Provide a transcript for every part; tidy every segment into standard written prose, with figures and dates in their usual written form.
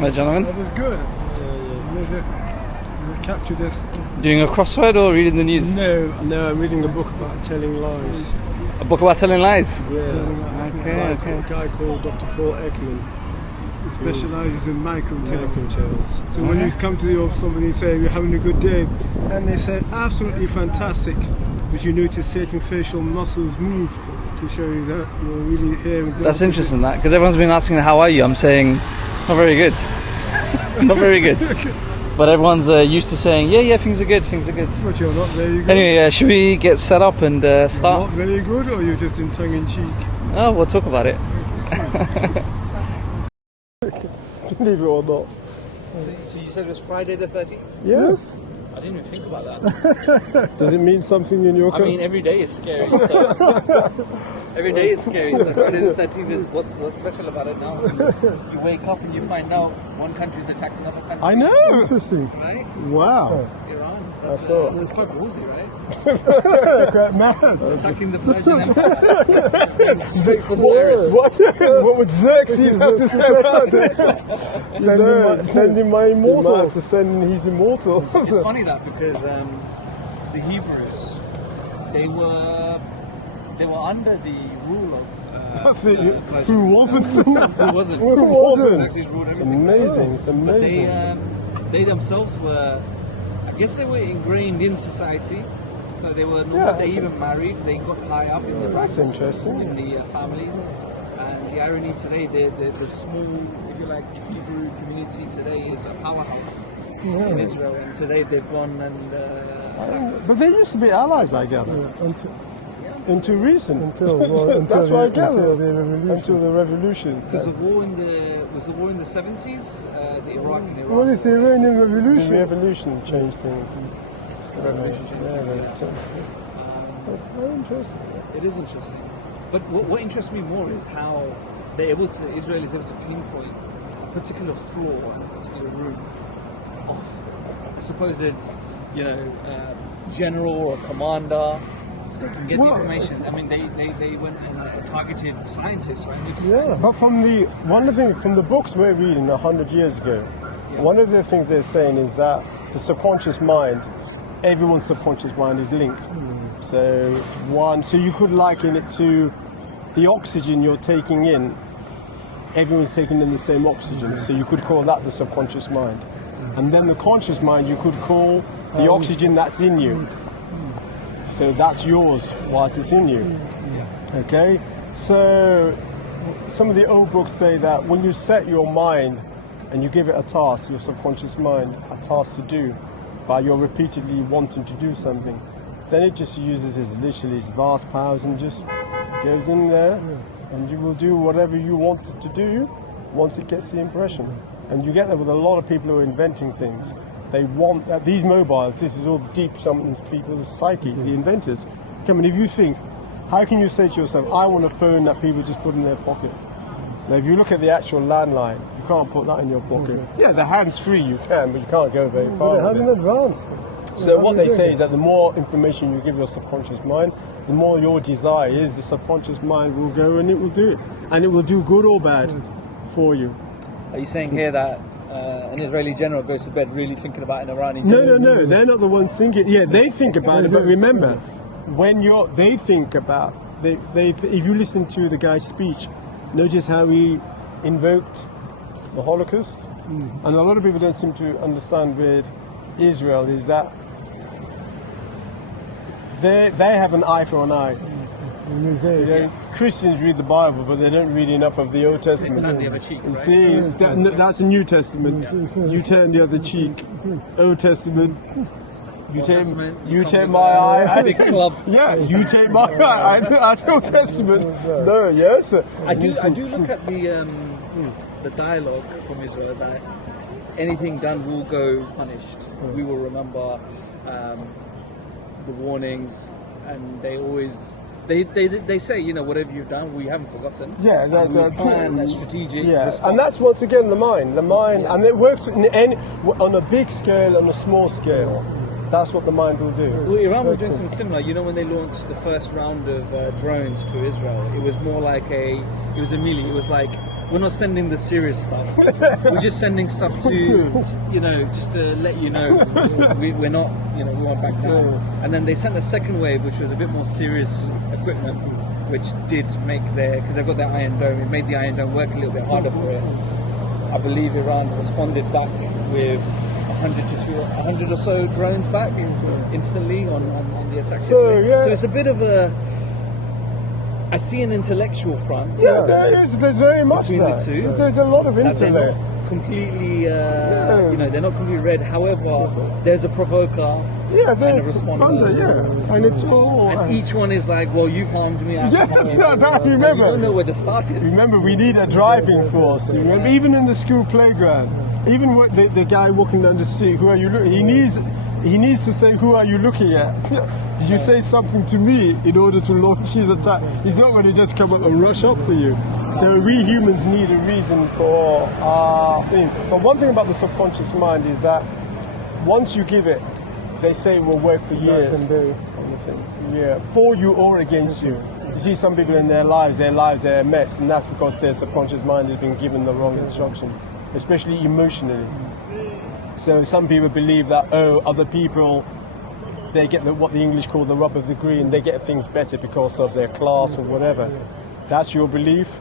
No, gentlemen. That was good. We'll capture this. Doing a crossword or reading the news? No, I'm reading a book about telling lies. A book about telling lies? Yeah. A guy called Dr. Paul Ekman. He specialises in micro tales. So when you come to somebody and say you're having a good day, and they say absolutely fantastic, but you notice certain facial muscles move to show you that you're really hearing. That's interesting, that, because everyone's been asking how are you. I'm saying not very good. Not very good. But everyone's used to saying yeah, things are good. But you're not very good. Anyway, should we get set up and start? You're not very good, or you're just in tongue in cheek? Oh, we'll talk about it. Believe it or not. So you said it was Friday the 13th? Yes. I didn't even think about that. Does it mean something in your I mean, every day is scary. So every day is scary. So Friday the 13th is what's special about it now? You wake up and you find out one country's attacked another country. I know. Interesting. Right? Wow. Iran. That's quite ballsy, right? Quite mad. Attacking the Persian Empire. Straight for Cyrus. What would Xerxes have to say about this? Send him my immortal. He might have to send his immortal. It's funny that because the Hebrews, they were under the rule of who wasn't? Who wasn't? Who wasn't? Xerxes ruled It's everything. amazing. It's amazing. But they themselves were, I guess they were ingrained in society. So they were not. They even married. They got high up in the ranks. That's interesting. In the families. And the irony today, the small, if you like, Hebrew community today is a powerhouse in Israel. And today they've gone and attacked. But they used to be allies, I gather. Until recent. That's what I gather. Until the revolution. Because the war in the 70s, the Iraq and Iran. What is the Iranian revolution? The revolution changed things. The revolution changed things. Very interesting. It is interesting. But what interests me more is how Israel is able to pinpoint a particular flaw in a particular room of a supposed, general or commander. They can get the information. I mean, they went and targeted scientists, right? Scientists. But from the books we're reading 100 years ago, one of the things they're saying is that the subconscious mind, everyone's subconscious mind is linked. So it's one. So you could liken it to the oxygen you're taking in. Everyone's taking in the same oxygen. So you could call that the subconscious mind. And then the conscious mind you could call the oxygen that's in you. So that's yours whilst it's in you. Okay? So some of the old books say that when you set your mind and you give it a task, your subconscious mind, a task to do, by you're repeatedly wanting to do something, then it just uses his vast powers and just goes in there and you will do whatever you want it to do once it gets the impression. And you get that with a lot of people who are inventing things. They want these mobiles. This is all deep something in people's psyche. The inventors. Come on, if you think, how can you say to yourself, I want a phone that people just put in their pocket? Now, if you look at the actual landline, you can't put that in your pocket. Yeah, the hands-free you can, but you can't go very far. But it hasn't advanced. So what they say is that the more information you give your subconscious mind, the more your desire is, the subconscious mind will go and it will do it, and it will do good or bad for you. Are you saying here that an Israeli general goes to bed really thinking about an Iranian general? No, they're not the ones thinking. Yeah, they think about it, but remember, when they think about, if you listen to the guy's speech, notice how he invoked the Holocaust. And a lot of people don't seem to understand with Israel is that they have an eye for an eye. Christians read the Bible, but they don't read enough of the Old Testament. Turn the other cheek, right? See, that's a New Testament. You turn the other cheek. Old Testament. You take my eye. Big club. Yeah, you take my eye. That's Old Testament. No, yes. I do look at the dialogue from Israel that anything done will go punished. We will remember the warnings, and they always. They say, whatever you've done, we haven't forgotten. Yeah, that plan, that's strategic. Yeah, response. and that's once again the mind, and it works on a big scale and a small scale. That's what the mind will do. Well, Iran was doing something similar. You know, when they launched the first round of drones to Israel, it was more like it was a mealy. It was like, we're not sending the serious stuff. We're just sending stuff to, you know, just to let you know we're not, you know, we won't back down. And then they sent a second wave, which was a bit more serious equipment, which did make because they've got their Iron Dome, it made the Iron Dome work a little bit harder for it. I believe Iran responded back with 100 or so drones back instantly on the attack. So it's a bit of I see an intellectual front. Yeah, there's very much between that. the two. There's a lot of intellect. They're not completely, you know, they're not completely red. However, there's a provoker and a responder. And it's all. And each one is like, well, you've harmed me. I've harmed you. Remember. You don't know where the start is. Remember, we need a driving force. Remember, even in the school playground, even with the guy walking down the street, who are you looking? He needs to say, who are you looking at? Did you say something to me in order to launch his attack? He's not going to just come up and rush up to you. So we humans need a reason for our thing. But one thing about the subconscious mind is that once you give it, they say it will work for years. Yeah, for you or against you. You see some people in their lives are a mess, and that's because their subconscious mind has been given the wrong instruction, especially emotionally. So some people believe that, other people, they get what the English call the rub of the green, they get things better because of their class or whatever. That's your belief,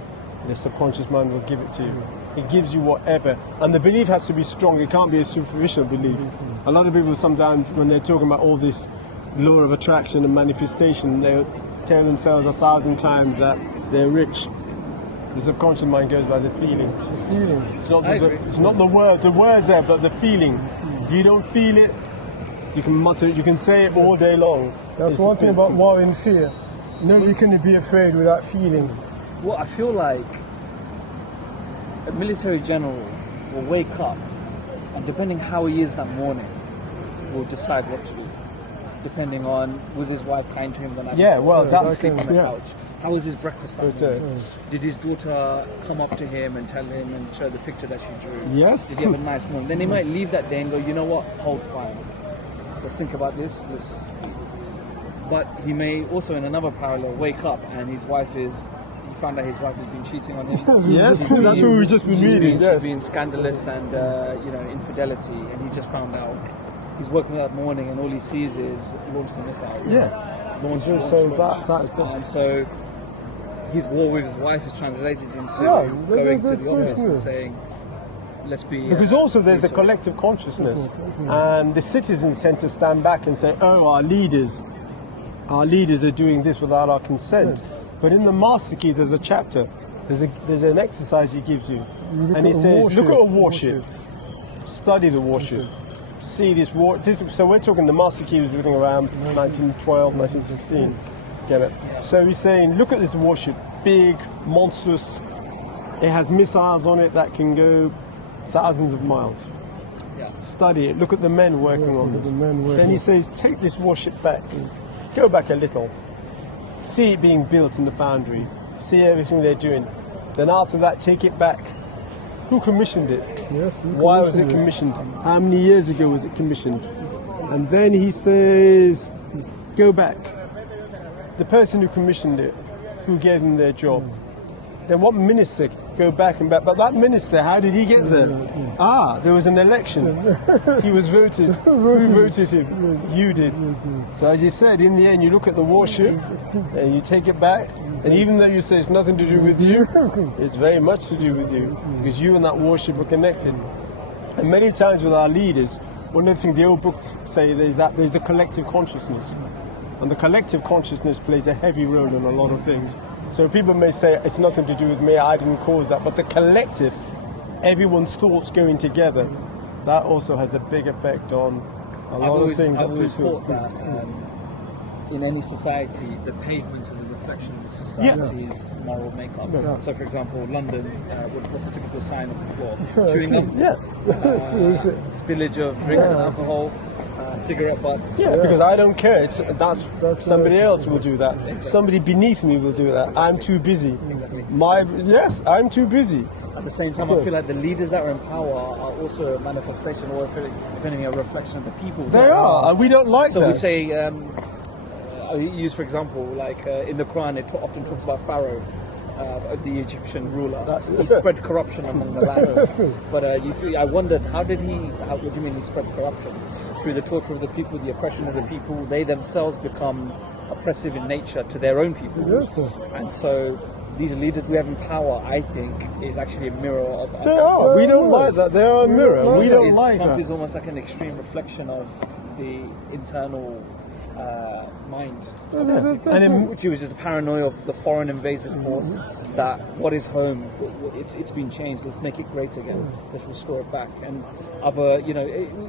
the subconscious mind will give it to you. It gives you whatever. And the belief has to be strong, it can't be a superficial belief. A lot of people sometimes, when they're talking about all this law of attraction and manifestation, they'll tell themselves 1,000 times that they're rich. The subconscious mind goes by the feeling. It's not the word. The words there, but the feeling. If you don't feel it, you can mutter it. You can say it all day long. That's one thing about war and fear. Nobody can be afraid without feeling. Well, I feel like a military general will wake up, and depending how he is that morning, will decide what to do. Depending on, was his wife kind to him the night before? Well, did that's he sleep on the couch? How was his breakfast that morning? Did his daughter come up to him and tell him and show the picture that she drew? Yes. Did he have a nice morning? Then he might leave that day and go, you know what, hold fire. Let's think about this, let's see. But he may also, in another parallel, wake up and he found out his wife has been cheating on him. Yes, that's what we've just been reading. She's been scandalous and, infidelity, and he just found out. He's woken up that morning and all he sees is launch the missiles. Launch. And so his war with his wife is translated into going to the office and saying, let's be... Because also there's the collective consciousness, and the citizens tend to stand back and say, our leaders are doing this without our consent. But in the Master Key there's a chapter, there's an exercise he gives you, and he says, look at a warship, study the warship. See this war. So we're talking, the Master Key was living around 1912, 1916. Get it? So he's saying, look at this warship, big, monstrous. It has missiles on it that can go thousands of miles. Study it. Look at the men working on this. Then he says, take this warship back. Go back a little. See it being built in the foundry. See everything they're doing. Then after that, take it back. Who commissioned it? Why was it commissioned? How many years ago was it commissioned? And then he says, go back. The person who commissioned it, who gave them their job. Then what minister? Go back and back. But that minister, how did he get there? There was an election. He was voted. Who voted him? You did. So as he said, in the end, you look at the warship and you take it back. And even though you say it's nothing to do with you, it's very much to do with you, because you and that warship are connected. And many times with our leaders, one of the things the old books say is that there's the collective consciousness. And the collective consciousness plays a heavy role in a lot of things. So people may say, it's nothing to do with me, I didn't cause that. But the collective, everyone's thoughts going together, that also has a big effect on a lot of things. I've always thought that in any society, the pavement is a reflection of the society's moral makeup. So, for example, London, what's a typical sign of the floor? Chewing gum, spillage of drinks and alcohol. cigarette butts. Yeah, because I don't care. That's somebody else will do that. Somebody beneath me will do that. I'm too busy. Exactly. I'm too busy. At the same time, I feel like the leaders that are in power are also a manifestation, or if anything, a reflection of the people. They are, and we don't like So that. we say, I use for example, like in the Quran, it often talks about Pharaoh, the Egyptian ruler. He spread corruption among the land. But I wondered, what do you mean he spread corruption? Through the torture of the people, the oppression of the people, they themselves become oppressive in nature to their own people. Yes. And so these leaders we have in power, I think, is actually a mirror of us. They are. We don't like that. They are a mirror. We don't like Trump that. is almost like an extreme reflection of the internal mind. Which was just the paranoia of the foreign invasive force, that what is home, it's been changed, let's make it great again, let's restore it back. And other,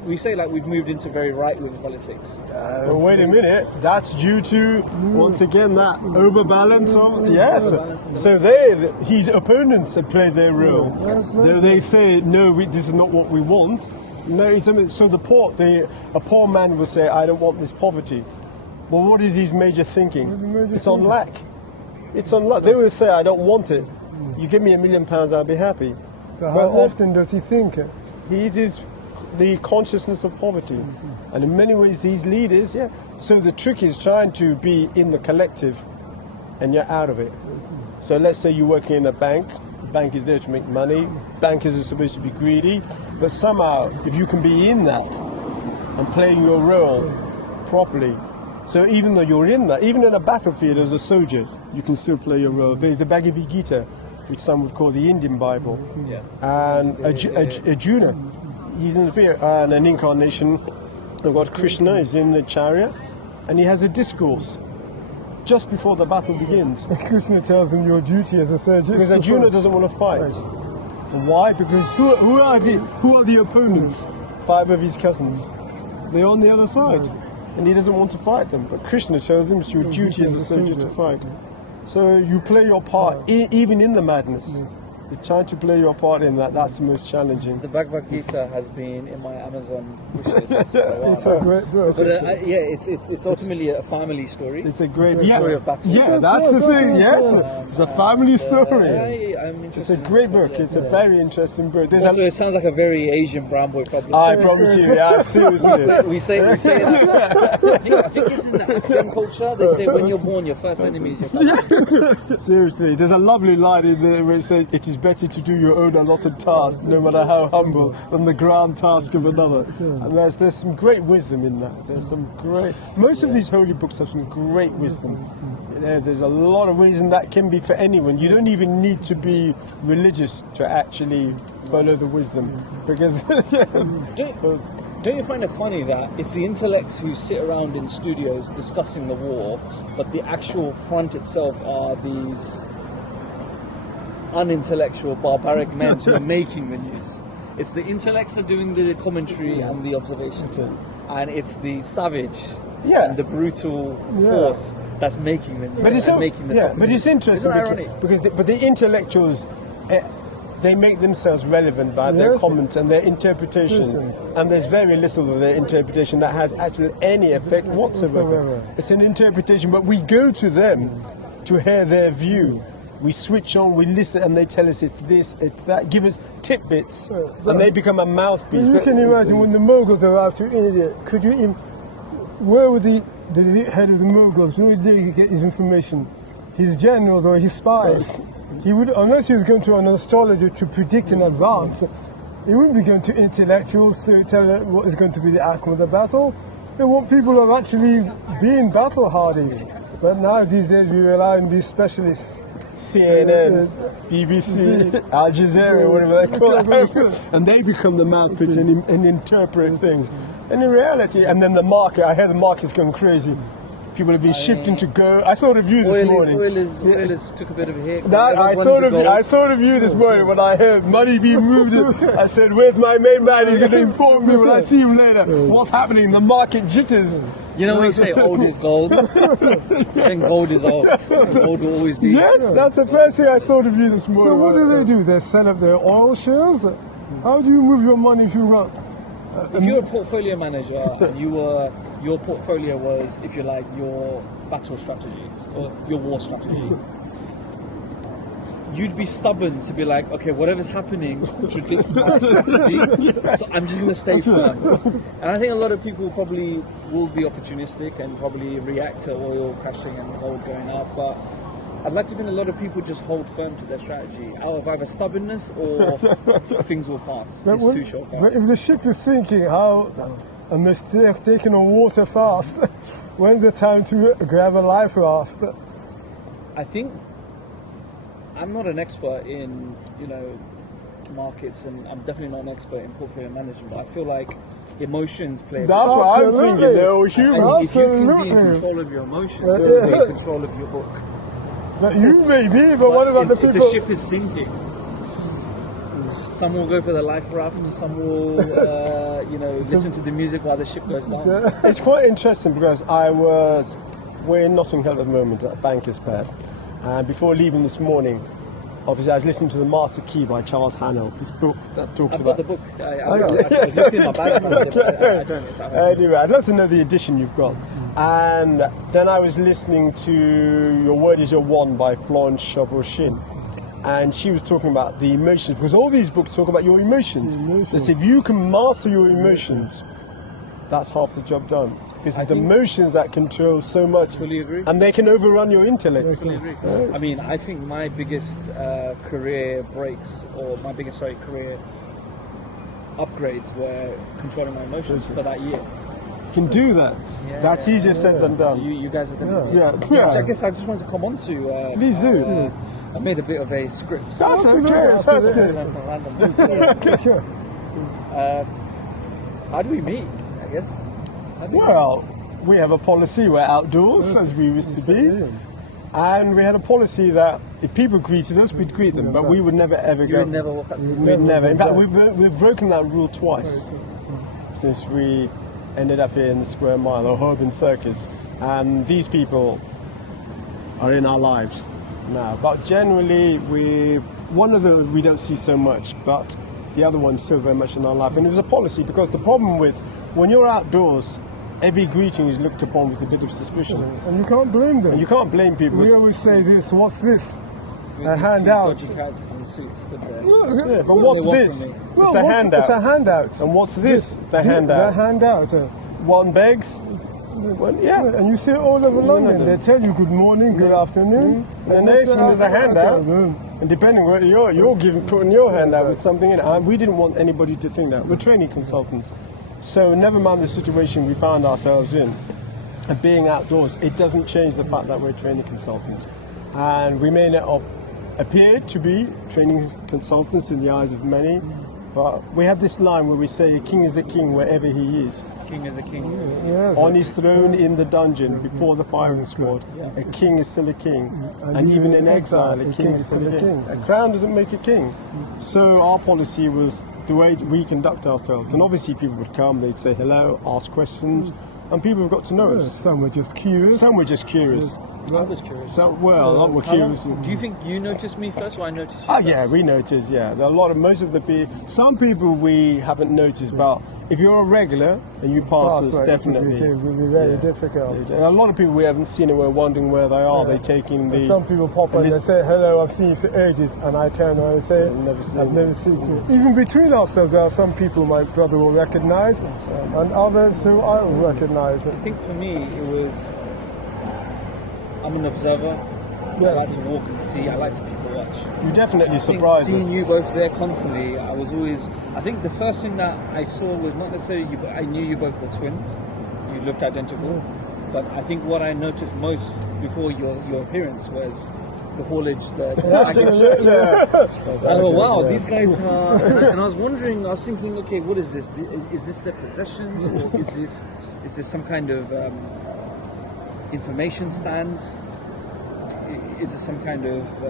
we say like we've moved into very right-wing politics. Wait a minute, that's due to, once again, that overbalance of, yes. So his opponents have played their role. Though they say, no, this is not what we want. No, so a poor man will say, I don't want this poverty. Well, what is his major thinking? It's on lack. It's on lack. They will say, I don't want it. You give me £1 million, I'll be happy. But how often does he think it? He is the consciousness of poverty. And in many ways, these leaders, So the trick is trying to be in the collective and you're out of it. So let's say you're working in a bank. The bank is there to make money. Bankers are supposed to be greedy. But somehow, if you can be in that and playing your role properly, so even though you're in that, even in a battlefield as a soldier, you can still play your role. There's the Bhagavad Gita, which some would call the Indian Bible. And Arjuna, he's in the field, and an incarnation of God Krishna is in the chariot, and he has a discourse just before the battle begins. Krishna tells him your duty as a soldier. Because Arjuna doesn't want to fight. Why? Because who are the opponents? 5 of his cousins. They're on the other side. And he doesn't want to fight them. But Krishna tells him it's your duty as a soldier to fight. So you play your part, even in the madness. It's trying to play your part in that. That's the most challenging. The Bhagavad Gita has been in my Amazon wishlist for a while. It's a great book. But it's ultimately a family story. It's a great story of battle. Yeah, that's the thing. Yes, it's a family story. I'm interested. It's a great book. It's a very interesting book. Also, it sounds like a very Asian brown boy problem. I promise you, seriously. we say that. I think it's in the African culture. They say when you're born, your first enemy is your country. Seriously, there's a lovely line in there where it says, it is better to do your own allotted task, no matter how humble, than the grand task of another. And there's some great wisdom in that. There's some great... Most of these holy books have some great wisdom. There's a lot of wisdom that can be for anyone. You don't even need to be religious to actually follow the wisdom. Because... Don't you find it funny that it's the intellects who sit around in studios discussing the war, but the actual front itself are these unintellectual, barbaric men who are making the news? It's the intellects are doing the commentary and the observations, and it's the savage and the brutal force that's making the news. But it's but it's interesting ironic? because the intellectuals. They make themselves relevant by their comments and their interpretation, and there's very little of their interpretation that has actually any effect whatsoever. It's an interpretation, but we go to them to hear their view. We switch on, we listen, and they tell us it's this, it's that, give us tidbits, and they become a mouthpiece. You can imagine when the Mughals arrived to India, where would the head of the Mughals, where did he get his information? His generals or his spies? He would, unless he was going to an astrologer to predict in advance, he wouldn't be going to intellectuals to tell them what is going to be the outcome of the battle. They want people who are actually being battle hardy. But now these days we rely on these specialists. CNN, BBC, Al Jazeera, whatever they call it, and they become the mouthpiece and interpret things. And in reality, and then the market, I hear the market's going crazy. People have been shifting to gold. I thought of you this morning. Oil is took a bit of a hit. I thought of you this morning when I heard money being moved. I said, "Where's my main man? He's going to inform me when I see him later. What's happening? The market jitters." You know when you say old is gold? I think gold is old. Gold will always be. Yes, that's the first thing I thought of you this morning. So what do? They sell up their oil shares? How do you move your money if you run? If you're a portfolio manager and your portfolio was, if you like, your battle strategy or your war strategy, you'd be stubborn to be like, okay, whatever's happening contradicts my strategy, so I'm just going to stay firm. And I think a lot of people probably will be opportunistic and probably react to oil crashing and gold going up, but I'd like to think a lot of people just hold firm to their strategy out of either stubbornness or things will pass. It's too short. But if the ship is sinking, how and they're taking on water fast, when's the time to grab a life raft? I think I'm not an expert in, markets, and I'm definitely not an expert in portfolio management, but I feel like emotions play a That's big what I'm Absolutely. thinking. They're all human. And if you can be in Absolutely. control of your emotions, Yeah. you'll be in control of your book. But you may be, but what about the If people? the ship is sinking, some will go for the life raft, some will, listen to the music while the ship goes down. It's quite interesting because we're in Notting Hill at the moment at Banker's Pad, and before leaving this morning, obviously I was listening to The Master Key by Charles Hannell, this book that talks I've about... got the book. I was looking in my bag, but I don't. It's at home. Anyway, I'd love to know the edition you've got. And then I was listening to Your Word Is Your Wand by Florence Scovel-Shinn. And she was talking about the emotions, because all these books talk about your emotions. That if you can master your emotions, that's half the job done. Because it's the emotions that control so much. Fully agree. And they can overrun your intellect. Fully agree. I mean, I think my biggest career breaks, or my biggest career upgrades, were controlling my emotions for that year. You can do that. Yeah, That's easier said than done. You guys are definitely. Yeah. Which Yeah. I guess I just wanted to come on to. Please do. I made a bit of a script. That's okay. That's good. Sure. How do we meet? I guess. How do we Well, we have a policy, we're outdoors as we used to be, and we had a policy that if people greeted us, we'd greet them, but we would never ever meet? go. You would never walk up to me. We'd never. In fact, we've broken that rule twice since we ended up here in the Square Mile or Holborn Circus, and these people are in our lives now. But generally, one of them we don't see so much, but the other one's still very much in our life. And it was a policy because the problem with when you're outdoors, every greeting is looked upon with a bit of suspicion. And you can't blame them. And you can't blame people. We always say this, what's this? With A these handout. Dodgy characters in suits stood there. Yeah, but what's They want this? from me. It's the handout. It's a handout. And what's this? The The handout. handout. One begs. Well, yeah. And you see it all over London. They tell you good morning, good afternoon. And the next one is a handout. And depending where you're putting your hand out with something in it. And we didn't want anybody to think that. We're training consultants. So never mind the situation we found ourselves in. And being outdoors, it doesn't change the fact that we're training consultants. And we may not have appeared to be training consultants in the eyes of many, but we have this line where we say a king is a king wherever he is. King is a king. Yes. On his throne in the dungeon before the firing squad, a king is still a king. And even in exile, a king is still a king. A crown doesn't make a king. So our policy was the way we conduct ourselves. And obviously people would come, they'd say hello, ask questions, and people have got to know us. Some were just curious. Some were just curious. I was curious. So, well, a lot were How long- curious. do you think you noticed me first, or I noticed you Ah, first? yeah, we noticed, yeah. There are most of the people, some people we haven't noticed, but if you're a regular and you pass us, definitely. It will be very difficult. A lot of people we haven't seen and we're wondering where they are. They're taking the... Some people pop up and they say, hello, I've seen you for ages, and I turn around and say, I've never seen I've you. never seen you. Even between ourselves, there are some people my brother will recognize, and others who I don't recognize. I think for me, it was, I'm an observer. Yeah. I like to walk and see. I like to people watch. You definitely I think surprised seeing us. you both there constantly, I was always. I think the first thing that I saw was not necessarily you, but I knew you both were twins. You looked identical, but I think what I noticed most before your appearance was the haulage, the baggage. I thought, wow, these guys are. And I was wondering, I was thinking, okay, what is this? Is this their possessions, or is this some kind of information stand? is it some kind of,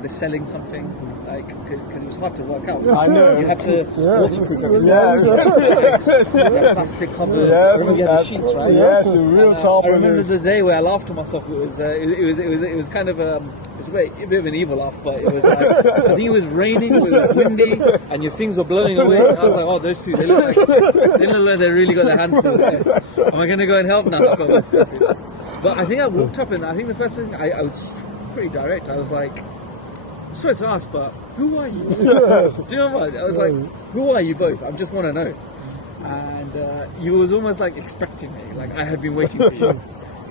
they're selling something? Like, because it was hard to work out. I know. You had to waterproof everything. Plastic cover. Yes, You had the sheets, right? Yes, a real I remember tarpaulin. the day where I laughed to myself. It was kind of a bit of an evil laugh, but it was like, I think it was raining, it was windy, and your things were blowing away. And I was like, oh, those two, they look like they really got their hands full. Am I going to go and help now? But I think I walked up, and I think the first thing I was pretty direct. I was like, I'm sorry to ask, but who are you? Yes. Do you know what? I was like, who are you both? I just want to know. And you was almost like expecting me, like I had been waiting for you.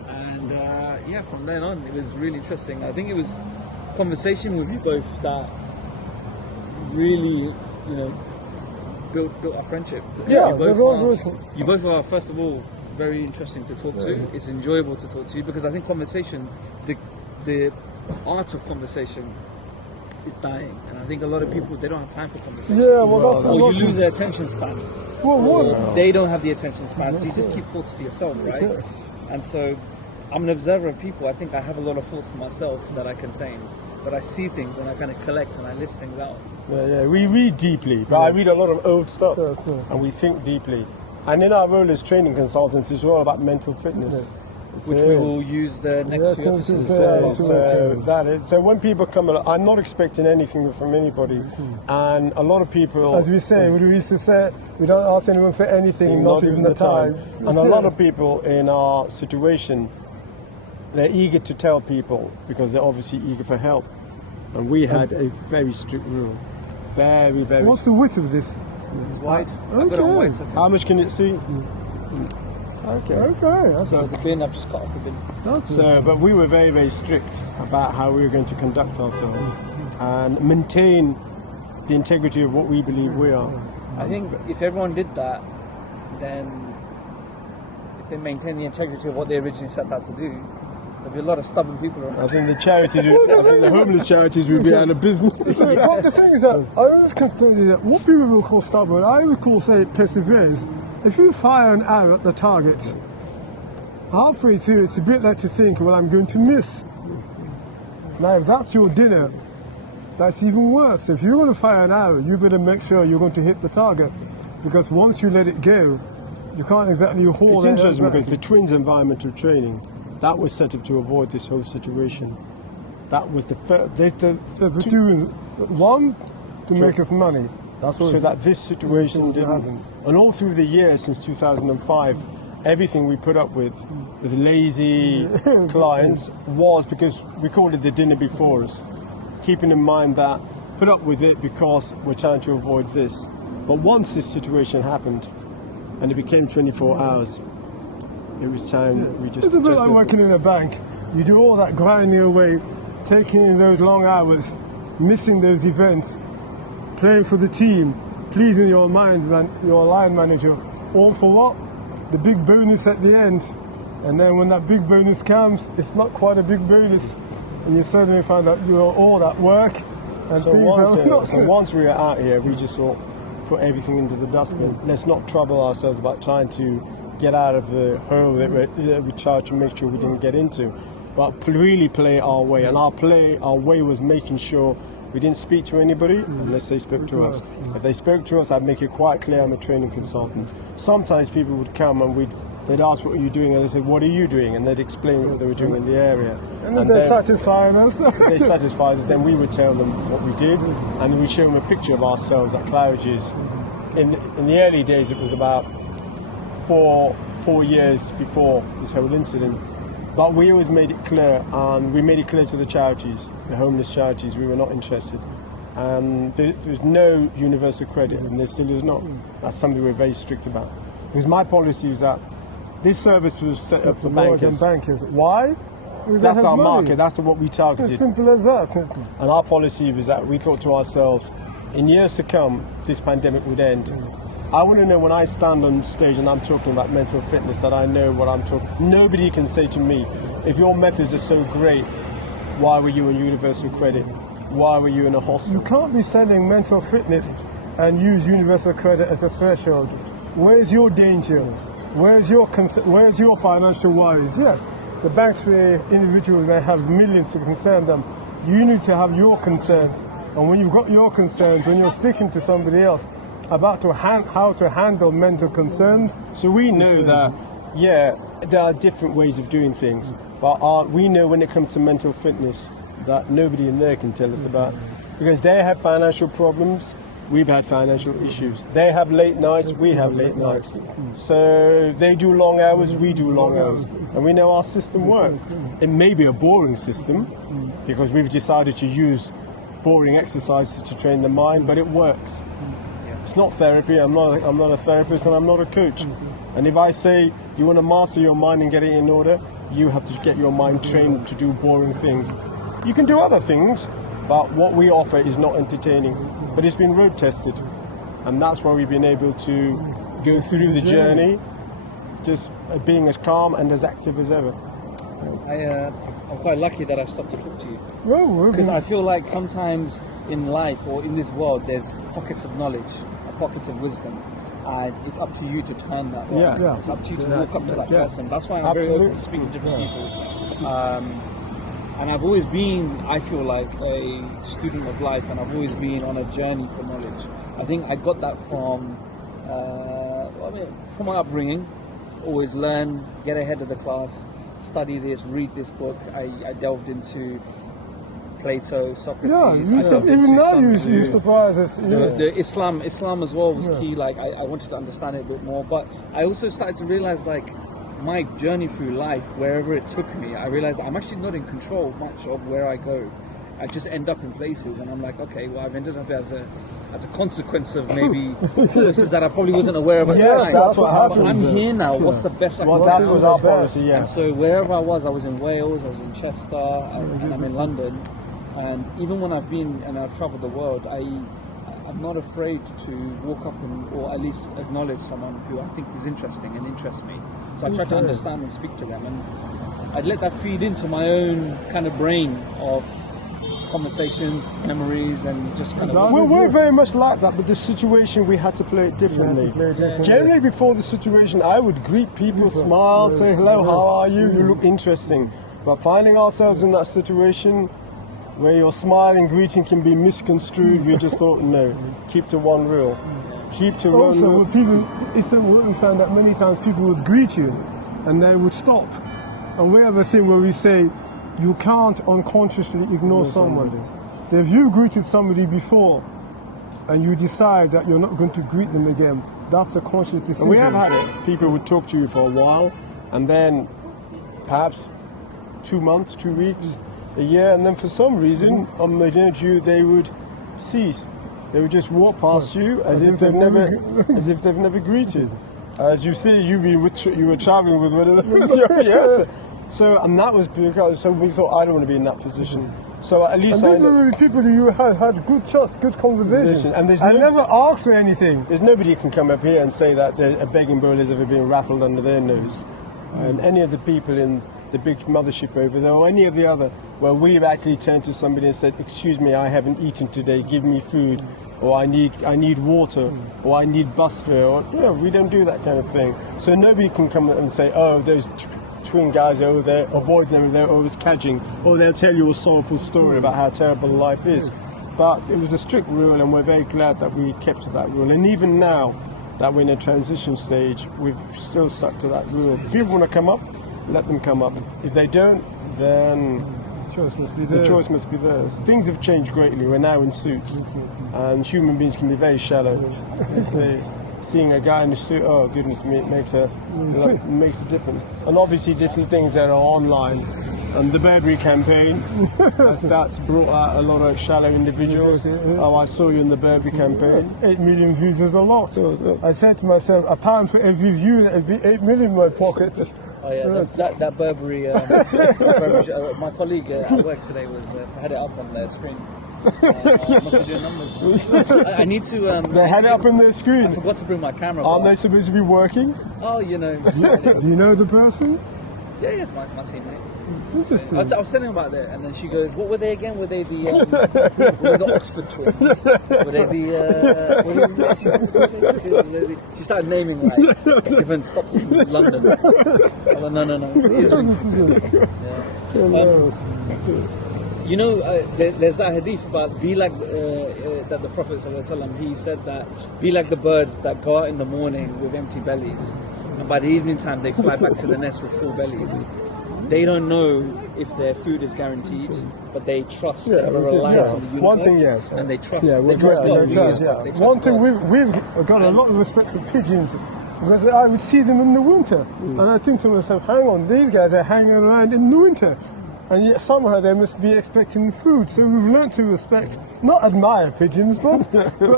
And from then on, it was really interesting. I think it was conversation with you both that really, built our friendship. Yeah, you both are, first of all, very interesting to talk to. It's enjoyable to talk to you because I think conversation, the art of conversation is dying, and I think a lot of people, they don't have time for conversation. Yeah, well, that's or you lose their attention span. Well, They don't have the attention span, so you just keep thoughts to yourself, right? Yeah. And so I'm an observer of people. I think I have a lot of thoughts to myself that I contain, but I see things and I kind of collect and I list things out. Yeah, we read deeply, but I read a lot of old stuff, and we think deeply. And in our role as training consultants, it's all about mental fitness. Which we will use the next few episodes. So when people come, I'm not expecting anything from anybody, and a lot of people, as we used to say, we don't ask anyone for anything, not even the time. And a lot of people in our situation, they're eager to tell people because they're obviously eager for help, and we had a very strict rule, very. What's the width of this? It's wide. I've got it on wide, so How much can it see? Okay. so the bin, I've just cut off the bin. But we were very, very strict about how we were going to conduct ourselves and maintain the integrity of what we believe we are. I think if everyone did that, then if they maintain the integrity of what they originally set out to do, there'd be a lot of stubborn people around. I think the homeless charities would be out of business. But the thing is that I always consider that what people will call stubborn, I would call, say, perseverance. If you fire an arrow at the target, halfway through it's a bit like to think, well, I'm going to miss. Now, if that's your dinner, that's even worse. If you're going to fire an arrow, you better make sure you're going to hit the target, because once you let it go, you can't exactly hold it. It's interesting because the Twins environmental training, that was set up to avoid this whole situation. That was the first. One, to make us money. That's what so that this situation didn't happen. And all through the years since 2005, everything we put up with lazy clients was because we called it the dinner before us, keeping in mind that put up with it because we're trying to avoid this. But once this situation happened and it became 24 hours, it was time we just... It's a bit like working in a bank. You do all that grinding away, taking in those long hours, missing those events, playing for the team, pleasing your line manager, all for what? The big bonus at the end. And then when that big bonus comes, it's not quite a big bonus, and you suddenly find out you're all that work. And so once we were out here, we just thought, put everything into the dustbin. Let's not trouble ourselves about trying to get out of the hole that we tried to make sure we didn't get into, but really play our way. And our way was making sure we didn't speak to anybody unless they spoke to us. If they spoke to us, I'd make it quite clear I'm a training consultant. Sometimes people would come and they'd ask, what are you doing? And they'd say, what are you doing? And they'd explain what they were doing in the area. And then they satisfy us. They satisfy us, then we would tell them what we did, and we'd show them a picture of ourselves at Claridge's. In the early days, it was about four years before this whole incident. But we always made it clear, and we made it clear to the charities, the homeless charities, we were not interested. And there was no universal credit, and there still is not. That's something we're very strict about. Because my policy is that this service was set up for bankers. Why? That's our market, that's what we targeted. As simple as that. And our policy was that we thought to ourselves, in years to come, this pandemic would end. I want to know when I stand on stage and I'm talking about mental fitness that I know what I'm talking. Nobody can say to me, if your methods are so great, why were you in universal credit? Why were you in a hostel? You can't be selling mental fitness and use universal credit as a threshold. Where's your danger? Where's your financial worries? Yes, the banks for individuals, they have millions to concern them. You need to have your concerns. And when you've got your concerns, when you're speaking to somebody else about how to handle mental concerns. So we know that, yeah, there are different ways of doing things, but we know when it comes to mental fitness that nobody in there can tell us about, because they have financial problems, we've had financial issues. They have late nights, we have late nights. So they do long hours, we do long hours. And we know our system works. It may be a boring system, because we've decided to use boring exercises to train the mind, but it works. It's not therapy. I'm not a therapist, and I'm not a coach. And if I say you want to master your mind and get it in order, you have to get your mind trained to do boring things. You can do other things, but what we offer is not entertaining. But it's been road tested, and that's why we've been able to go through the journey, just being as calm and as active as ever. I'm quite lucky that I stopped to talk to you, Well, because I feel like sometimes in life or in this world there's pockets of knowledge, pockets of wisdom, and it's up to you to turn that on. Yeah. It's up to you to walk up to that person. That's why I'm very open to speak to different people. And I've always been, I feel like, a student of life, and I've always been on a journey for knowledge. I think I got that from my upbringing. Always learn, get ahead of the class, study this, read this book. I delved into Plato, Socrates. yeah, you said even now you surprise us. Yeah. The Islam as well was key. Like I wanted to understand it a bit more, but I also started to realize, like, my journey through life, wherever it took me, I realized I'm actually not in control much of where I go. I just end up in places, and I'm like, okay, well, I've ended up as a consequence of maybe forces that I probably wasn't aware of at the Yes, time. that's what But happens. I'm here now. What's the best I can Well, do? that was our policy, yeah. And so wherever I was in Wales, I was in Chester, and I'm in London. And even when I've been and I've traveled the world, I'm not afraid to walk up or at least acknowledge someone who I think is interesting and interests me. So I try to understand and speak to them, and I'd let that feed into my own kind of brain of conversations, memories, and just kind of. We're very much like that, but the situation we had to play it differently. Generally, before the situation, I would greet people, smile, say hello, how are you? You look interesting. But finding ourselves in that situation where your smile and greeting can be misconstrued, we just thought, no, keep to one rule. Keep to one Also, rule. when people, it's what we found that many times people would greet you, and they would stop. And we have a thing where we say, you can't unconsciously ignore someone. So if you greeted somebody before, and you decide that you're not going to greet them again, that's a conscious decision. And we have had it. People would talk to you for a while, and then perhaps 2 months, 2 weeks, a year, and then for some reason, unbeknown to you, they would cease. They would just walk past you as if they've never greeted. As you say, you were traveling with one of those. Yes. So, and that was because we thought, I don't want to be in that position. So at least and these are the people who you had good trust, good conversation. And I never asked for anything. There's nobody who can come up here and say that a begging bowl has ever been rattled under their nose. And any of the people in the big mothership over there, or any of the other, well, we've actually turned to somebody and said, excuse me, I haven't eaten today, give me food, or I need water, or I need bus fare, or, we don't do that kind of thing. So nobody can come and say, oh, those twin guys over there, avoid them, they're always cadging, or they'll tell you a sorrowful story about how terrible life is. But it was a strict rule, and we're very glad that we kept to that rule. And even now that we're in a transition stage, we've still stuck to that rule. If people want to come up, let them come up. If they don't, then The choice must be the theirs. choice must be theirs. Things have changed greatly. We're now in suits, and human beings can be very shallow. They say, seeing a guy in a suit, oh goodness me, it makes a difference. And obviously different things that are online. And the Burberry campaign, that's brought out a lot of shallow individuals. Oh, I saw you in the Burberry campaign. 8 million views is a lot. Yeah. I said to myself, £1 for every view, that'd be 8 million in my pocket. Oh yeah, that Burberry. My colleague at work today had it up on their screen. Must be doing numbers. I need to. They had it up on their I screen. forgot to bring my camera. Aren't but- they supposed to be working? Oh, Do you know the person? Yeah, yes, my teammate. Interesting. I was telling her about that, and then she goes, "What were they again? Were they the were the Oxford twins? Were they the?" She started naming like different stops in London. I went, no, it's the Islington Twins. You know, there's that hadith about be like that the Prophet ﷺ, he said that be like the birds that go out in the morning with empty bellies, and by the evening time they fly back to the nest with full bellies. They don't know if their food is guaranteed, but they trust and have a reliance on the universe. One thing, yes. And they trust. Yeah, they trust God. they trust, yeah. They trust One thing God. we've got a lot of respect for pigeons because I would see them in the winter, and I think to myself, hang on, these guys are hanging around in the winter, and yet somehow they must be expecting food. So we've learned to respect, not admire pigeons, but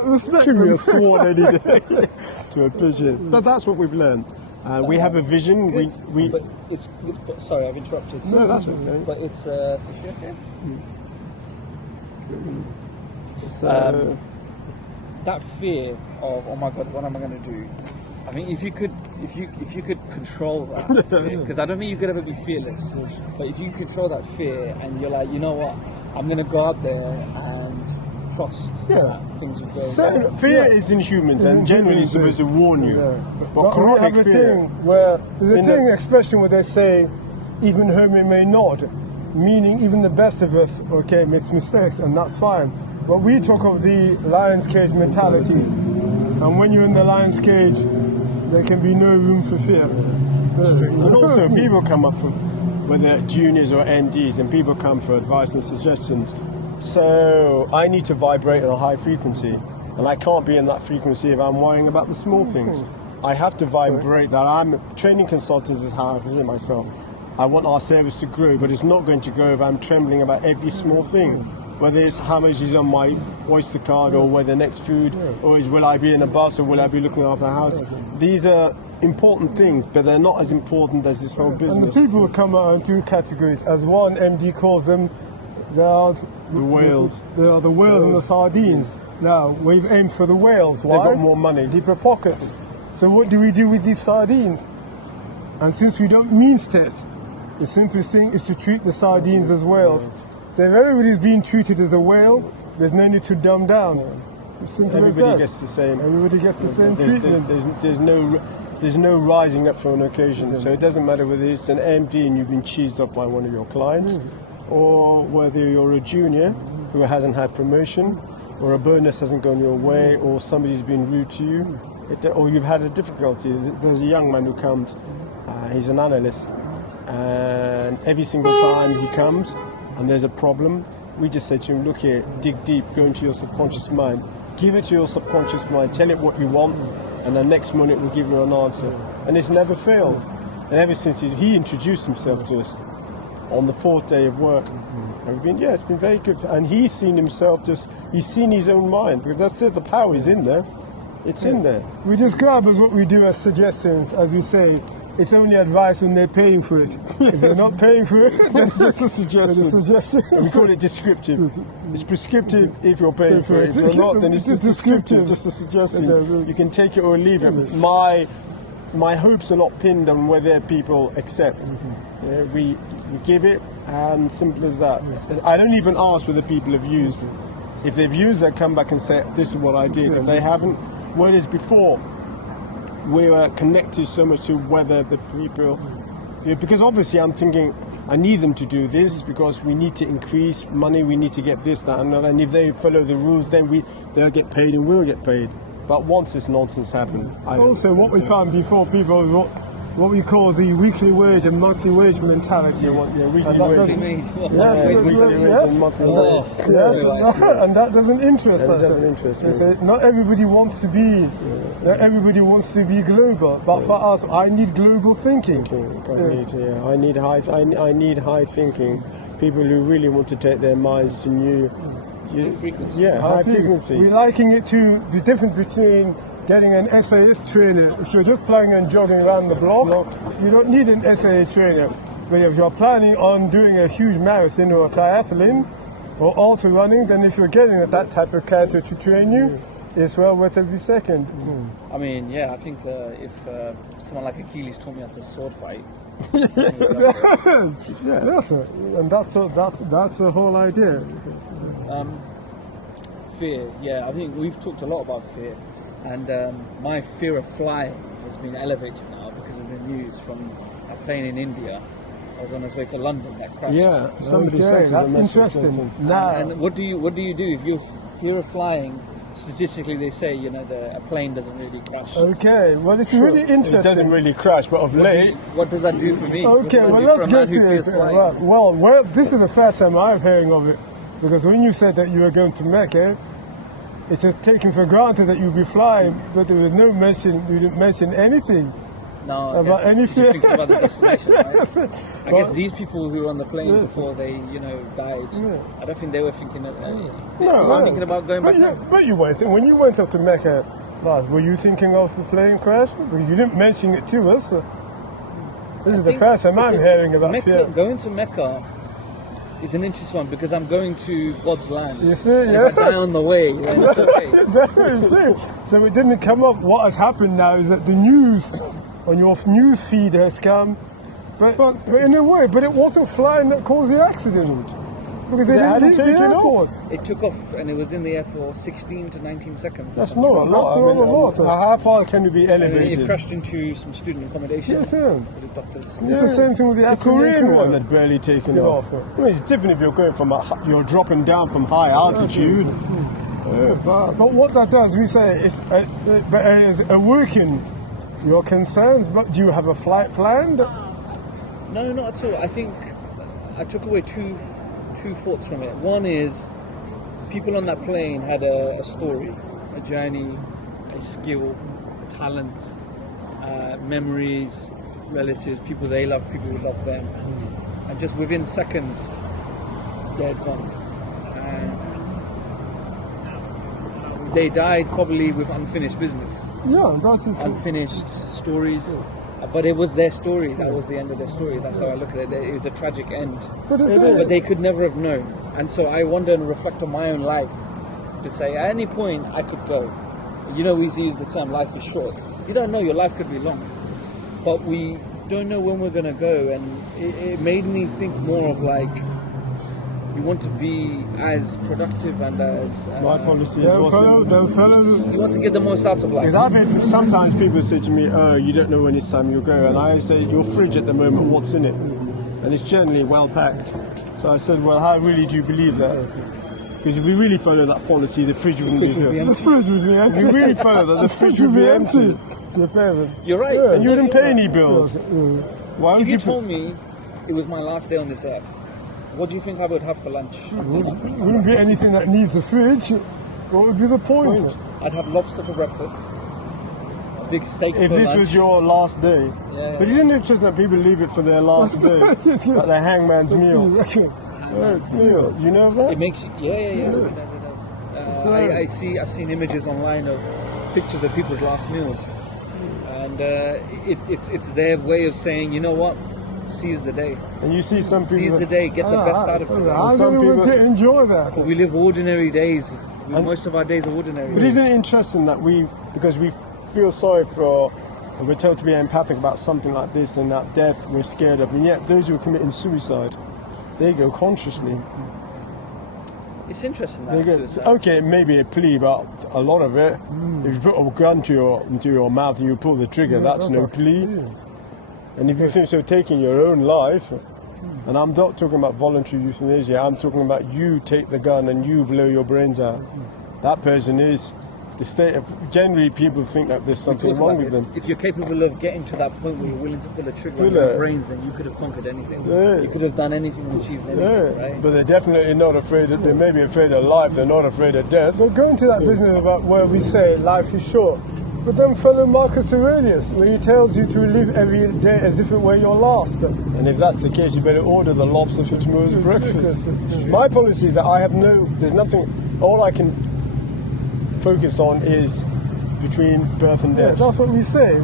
respect Give them. me a swan any day to a pigeon. But that's what we've learned. We have a vision. Good. We But it's sorry, I've interrupted. no, that's okay. But it's So, that fear of, oh my God, what am I going to do? I mean, if you could control that, because I don't think you could ever be fearless. But if you control that fear and you're like, you know what, I'm going to go out there and trust that things will go well. fear is in humans and generally supposed to warn you. But we chronic have a fear. thing where there's a In thing the- expression where they say, even Hermit may nod, meaning even the best of us, okay, makes mistakes, and that's fine. But we talk of the lion's cage mentality, and when you're in the lion's cage, there can be no room for fear. And also, people come up from whether juniors or MDs, and people come for advice and suggestions. So I need to vibrate at a high frequency, and I can't be in that frequency if I'm worrying about the small things. I have to vibrate that. I'm training consultants is how I hear myself. I want our service to grow, but it's not going to grow if I'm trembling about every small thing. Whether it's how much is on my Oyster card, or whether next food, or is will I be in a bus, or will I be looking after a house. These are important things, but they're not as important as this whole And the business. people come out in two categories. As one MD calls them, they are The whales. They are the whales and the sardines. Now, we've aimed for the whales. Why? They've got more money. Deeper pockets. So what do we do with these sardines? And since we don't means test, the simplest thing is to treat the sardines as whales. So if everybody's being treated as a whale, there's no need to dumb down. Simple as Everybody that. gets the same. Everybody gets the same There's, treatment. there's no rising up for an occasion. So it doesn't matter whether it's an MD and you've been cheesed up by one of your clients, or whether you're a junior who hasn't had promotion, or a bonus hasn't gone your way, or somebody's been rude to you, or you've had a difficulty. There's a young man who comes, he's an analyst, and every single time he comes and there's a problem, we just say to him, look here, dig deep, go into your subconscious mind, give it to your subconscious mind, tell it what you want, and the next moment it will give you an answer. And it's never failed. And ever since he introduced himself to us on the 4th day of work, and we've been, it's been very good. And he's seen himself he's seen his own mind, because that's it, the power is in there. It's in there. We describe as what we do as suggestions, as we say, it's only advice when they're paying for it. If they're not paying for it, It's just a suggestion. it's a suggestion. And we call it descriptive. It's prescriptive if you're paying for it. If you're not, then it's just descriptive. It's just a suggestion. You can take it or leave it. My hopes are not pinned on whether people accept. We give it, and simple as that. I don't even ask whether people have used. If they've used, they come back and say, this is what I did. If they haven't, whereas before, we were connected so much to whether the people, because obviously I'm thinking I need them to do this because we need to increase money, we need to get this, that, and another. And if they follow the rules, then they'll get paid and we'll get paid. But once this nonsense happened, Also, what we found before, people what we call the weekly wage and monthly wage mentality. weekly And that wage. doesn't- Yes, Yes, weekly wage yes. and monthly Oh. wage. Yes, Right. and that doesn't interest And it us. doesn't interest They me. say not everybody wants to be, global. But for us, I need global thinking. I need high thinking. People who really want to take their minds to new frequency. Yeah, high frequency. We're liking it to the difference between getting an SAS trainer. If you're just planning on jogging around the block, you don't need an SAS trainer. But if you're planning on doing a huge marathon or a triathlon or ultra running, then if you're getting that type of character to train you, it's well worth every second. I mean, I think if someone like Achilles taught me how to sword fight, Yeah, that's it. And that's the whole idea. Fear, yeah. I think we've talked a lot about fear, and my fear of flying has been elevated now because of the news from a plane in India. I was on its way to London that crashed. Yeah, somebody Okay, sent us a that's message. interesting. Now, And what do you do if you're fear of flying? Statistically, they say a plane doesn't really crash. okay, well, it's really interesting. It doesn't really crash, but of late, What does that do for me? Okay, What well, does it do let's for a get man who to it. fears flying? Well, this is the first time I'm hearing of it, because when you said that you were going to Mecca, it's just taken for granted that you'd be flying, but there was no mention, you didn't mention anything No, I about guess any you're fear. thinking about the destination, right? I guess these people who were on the plane Yes. before they, died, Yeah. I don't think they were thinking of they No, weren't thinking about going back home. But you went, when you went up to Mecca, lad, were you thinking of the plane crash? Because you didn't mention it to us. This is the first time I'm hearing about Mecca, fear. Going to Mecca is an interesting one because I'm going to God's land. You see, And yeah. if I die on the way, then it's okay. Very true. So it didn't come up. What has happened now is that the news on your news feed has come, but in a way, but it wasn't flying that caused the accident because they hadn't didn't take taken it off. off. It took off and it was in the air for 16 to 19 seconds. that's or something. not a lot. That's not a lot. How far can you be And then it elevated? crashed into some student accommodations. Yes, yeah. with the doctors. It's the same thing with the The African Korean one Korea. had barely taken Yeah. off. I mean, it's different if you're going from you're dropping down from high altitude. But what that does, we say, is awaken your concerns. But do you have a flight planned? No, not at all. I think I took away two thoughts from it. One is people on that plane had a story, a journey, a skill, a talent, memories, relatives, people they love, people who love them, and just within seconds they're gone. And they died probably with unfinished business, Yeah, that's it. unfinished stories. But it was their story. That was the end of their story. That's how I look at it. It was a tragic end. But it is. But they could never have known. And so I wonder and reflect on my own life to say at any point I could go. We use the term life is short. You don't know, your life could be long. But we don't know when we're going to go. And it made me think more of like, you want to be as productive and as... My policy is Them fellows, you want to get the most out of life. Because I've heard sometimes people say to me, "Oh, you don't know when it's time you'll go," and I say, "Your fridge at the moment, what's in it?" And it's generally well packed. So I said, "Well, how really do you believe that?" Because if we really follow that policy, the fridge wouldn't be fridge would be here. the fridge would be empty. If we really follow that, the fridge would be empty, Your parents. You're right. Yeah. and you wouldn't pay any bills. Why If would you you? told me it was my last day on this earth, what do you think I would have for lunch? Wouldn't be anything that needs the fridge. What would be the point? I'd have lobster for breakfast, a big steak If for this lunch. was your last day, Yeah. but isn't it interesting that people leave it for their last day, like the hangman's meal? Yeah, it's meal. You know that? It makes you, yeah. It does. So- I've seen images online of pictures of people's last meals, and it's their way of saying, you know what, seize the day, And you see some people. seize the day, get the best out of today. How Some do we people- to enjoy that? But we live ordinary days. Most of our days are ordinary. But isn't it interesting that because we feel sorry for, and we're told to be empathic about something like this and that death we're scared of, and yet those who are committing suicide, they go consciously. It's interesting They that go, suicide. okay, it may be a plea, but a lot of it, if you put a gun into your mouth and you pull the trigger, that's no plea. And if you think so, taking your own life, and I'm not talking about voluntary euthanasia, I'm talking about you take the gun and you blow your brains out. That person is the state of, generally people think that there's We something talked wrong about with this. them. If you're capable of getting to that point where you're willing to pull the trigger on Pull your it. brains, then you could have conquered anything. Yeah. You could have done anything and achieved anything, Yeah, right? but they're definitely not afraid, they may be afraid of life, they're not afraid of death. But going to that business about where we say life is short, but then follow Marcus Aurelius, where he tells you to live every day as if it were your last. And if that's the case, you better order the lobster for tomorrow's breakfast. My policy is that there's nothing, all I can focus on is between birth and Yeah, death. that's what we say.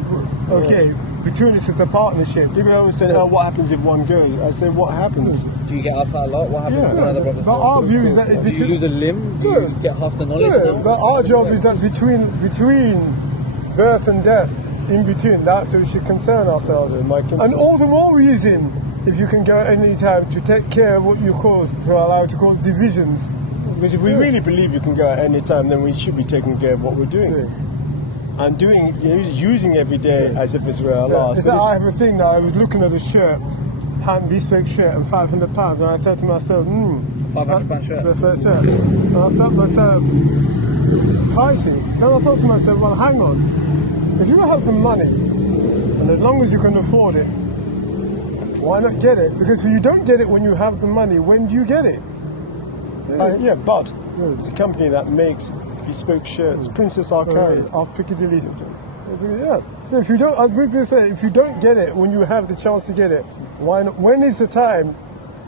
Okay, between us is a partnership. People always say, "Oh, what happens if one goes?" I say, "What happens?" Do you get asked that a lot? What happens Yeah. when other brothers But go? our view is that Do you lose a limb? Do you Yeah. get half the knowledge Yeah, now? but our job is that between birth and death, in between. That's what we should concern ourselves. That's my concern. And all the more reason, if you can go at any time, to take care of what you cause, to allow to cause divisions. Because if we really believe you can go at any time, then we should be taking care of what we're doing. And using every day as if it's our last. I have a thing now, I was looking at a shirt, hand bespoke shirt, and £500, and I thought to myself, £500 shirt. The first shirt. And I thought to myself, pricey. Then I thought to myself, well, hang on. If you have the money, and as long as you can afford it, why not get it? Because if you don't get it when you have the money, when do you get it? But it's a company that makes bespoke shirts. Princess Arcade. Off Piccadilly. Yeah. So if you don't, as people say, if you don't get it when you have the chance to get it, why not? When is the time?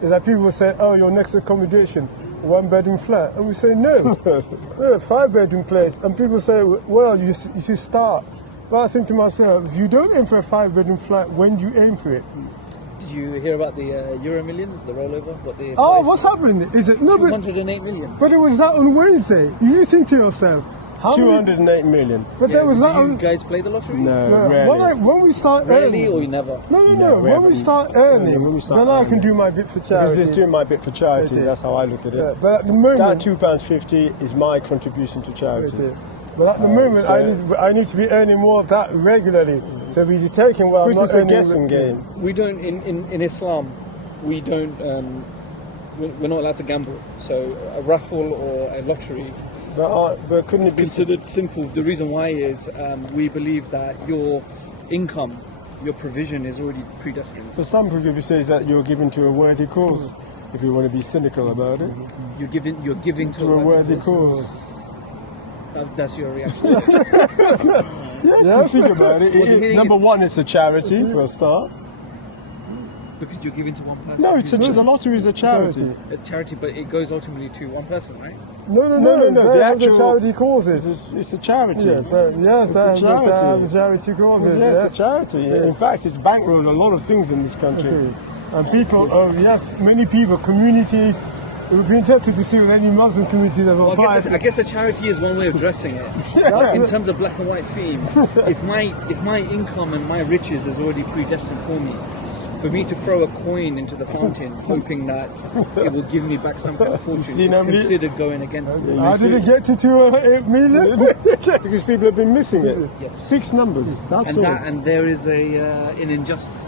Is that people say, oh, your next accommodation, 1-bedroom flat, and we say no, 5-bedroom place, and people say, well, you should start. But I think to myself, if you don't aim for a 5-bedroom flat, when do you aim for it? Did you hear about the Euro Millions, the rollover? What's happened? Is it 208 million? But it was that on Wednesday. You think to yourself, how 208 million. But there was Did that you on. guys play the lottery? No, rarely. When we start Rarely early, or you never? No. When we start early, when we start then I early. can do my bit for charity. Because it's doing my bit for charity. That's it. That's how I look at it. Yeah, but at the moment, That £2.50 is my contribution to charity. that's it. But at the moment, I need to be earning more of that regularly. So be taking what I'm Which not is a earning. guessing game. We don't, in Islam, we don't, we're not allowed to gamble. So a raffle or a lottery But couldn't is it be considered sinful. The reason why is we believe that your income, your provision is already predestined. So some people say that you're giving to a worthy cause, if you want to be cynical about it. You're giving To a worthy cause. That's your reaction. Yes, think about it. What do you think Number one, it's a charity for a start. Because you're giving to one person. No, the lottery is a charity. A charity, but it goes ultimately to one person, right? No. The actual charity causes. It's a charity. Yeah, It's a charity. Charity causes. Yes, it's a charity. In fact, it's bankrolled a lot of things in this country. And people, many people, communities. We've been tempted to see with any Muslim community that will buy. I guess a charity is one way of dressing it. In terms of black and white theme, if my income and my riches is already predestined for me to throw a coin into the fountain, hoping that it will give me back some kind of fortune, is considered going against it. How did it get to 208 million? Because people have been missing it. Yes. 6 numbers. That's all. And there is an injustice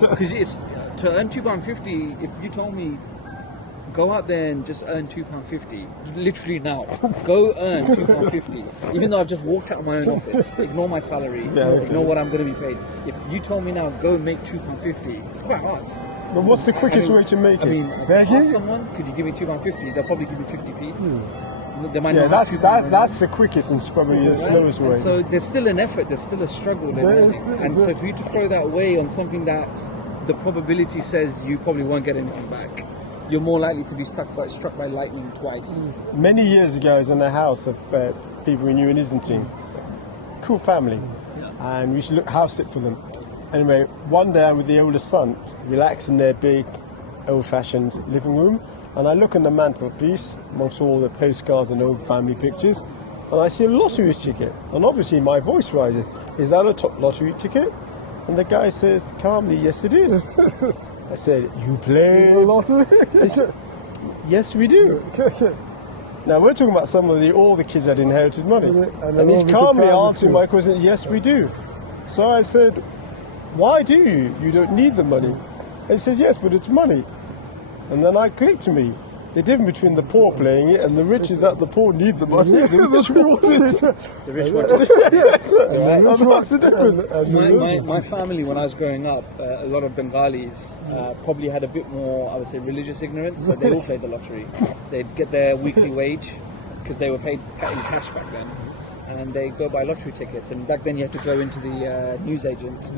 because it's to earn £2.50. If you told me, go out there and just earn £2.50, literally now, go earn £2.50, even though I've just walked out of my own office, ignore my salary, ignore what I'm going to be paid. If you told me now, go make £2.50, it's quite hard. But what's the quickest way to make it? I mean, ask someone, could you give me £2.50? They'll probably give you 50p. They might not have that's the quickest and probably the slowest way. And so there's still an effort, there's still a struggle in learning. And so for you to throw that away on something that the probability says you probably won't get anything back, you're more likely to be struck by lightning twice. Many years ago, I was in a house of people we knew in Islington. Cool family. And we used to house sit for them. Anyway, one day I'm with the oldest son, relaxed in their big, old-fashioned living room, and I look on the mantelpiece amongst all the postcards and old family pictures, and I see a lottery ticket. And obviously my voice rises. Is that a top lottery ticket? And the guy says calmly, yes it is. I said, you play the lottery? He said, yes, we do. Now, we're talking about all the kids that inherited money. And he's calmly answering my question, yes, we do. So I said, why do you? You don't need the money. And he says, yes, but it's money. And then I clicked to me. The difference between the poor playing it and the rich is that the poor need the money. The rich want it. The rich want it. Yes. And what's the difference? My family, when I was growing up, a lot of Bengalis probably had a bit more, I would say, religious ignorance, so they all played the lottery. They'd get their weekly wage, because they were paid in cash back then, and they go buy lottery tickets. And back then you had to go into the newsagent,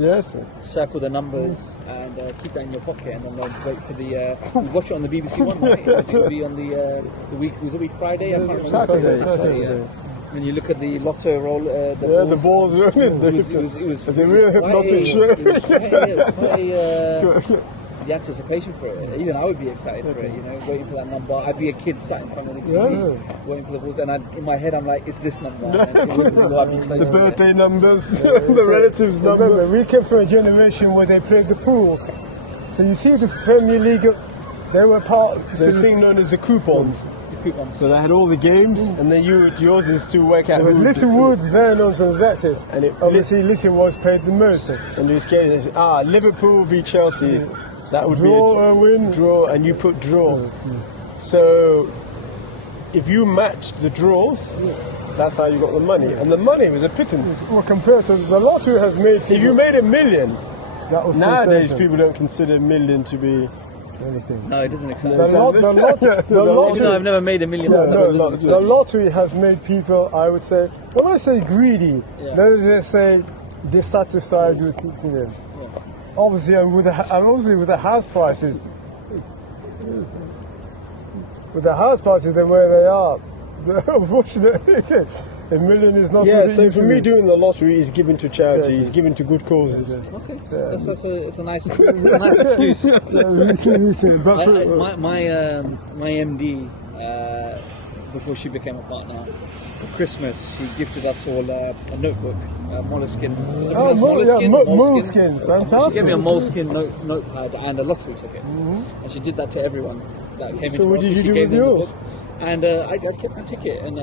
circle the numbers, and keep that in your pocket, and then they'd wait for the. You'd watch it on the BBC One, right? It would be on the week. Was it Friday? I can't remember. Saturday. When you look at the lotto roll, the balls are in. It was it's a real hypnotic show. It was quite the anticipation for it. Even I would be excited for it, you know, waiting for that number. I'd be a kid sat in front of the TV, waiting for the balls, and in my head I'm like, it's this number. And it wouldn't know I'd be close The to birthday it. numbers, the relatives number. Remember, we came from a generation where they played the pools. So you see the Premier League, they were part. There's a thing known as the coupons. Coupons. So they had all the games, and then yours is to work out But who. Little Woods, very known transacted. And it- Obviously, Little was paid the most. In this case, Liverpool v Chelsea. That would Draw be or win. draw, and you put draw. So if you matched the draws, that's how you got the money, and the money was a pittance. Well, compared to the lottery has made If you made $1 million, that was nowadays sensation. people don't consider $1 million to be. anything. No, it doesn't excite The, me. the lottery, Even though I've never made $1 million, no, it no, doesn't excite the me. lottery has made people, I would say, when I say greedy, Yeah. let us just say dissatisfied with things. Obviously, and obviously with the house prices, than where they are. Unfortunately, $1 million is not. Yeah, what it so used for to me, be. doing the lottery is given to charity, Yeah. is given to good causes. Okay, it's a nice excuse. But My MD, before she became a partner, for Christmas, she gifted us all a notebook, Moleskine. Is it Oh, pronounced yeah, Moleskine? Moleskine, She fantastic. gave me a Moleskine notepad and a lottery ticket, and she did that to everyone that came into So what the did office. you She do gave with them the yours? book. And I kept my ticket, and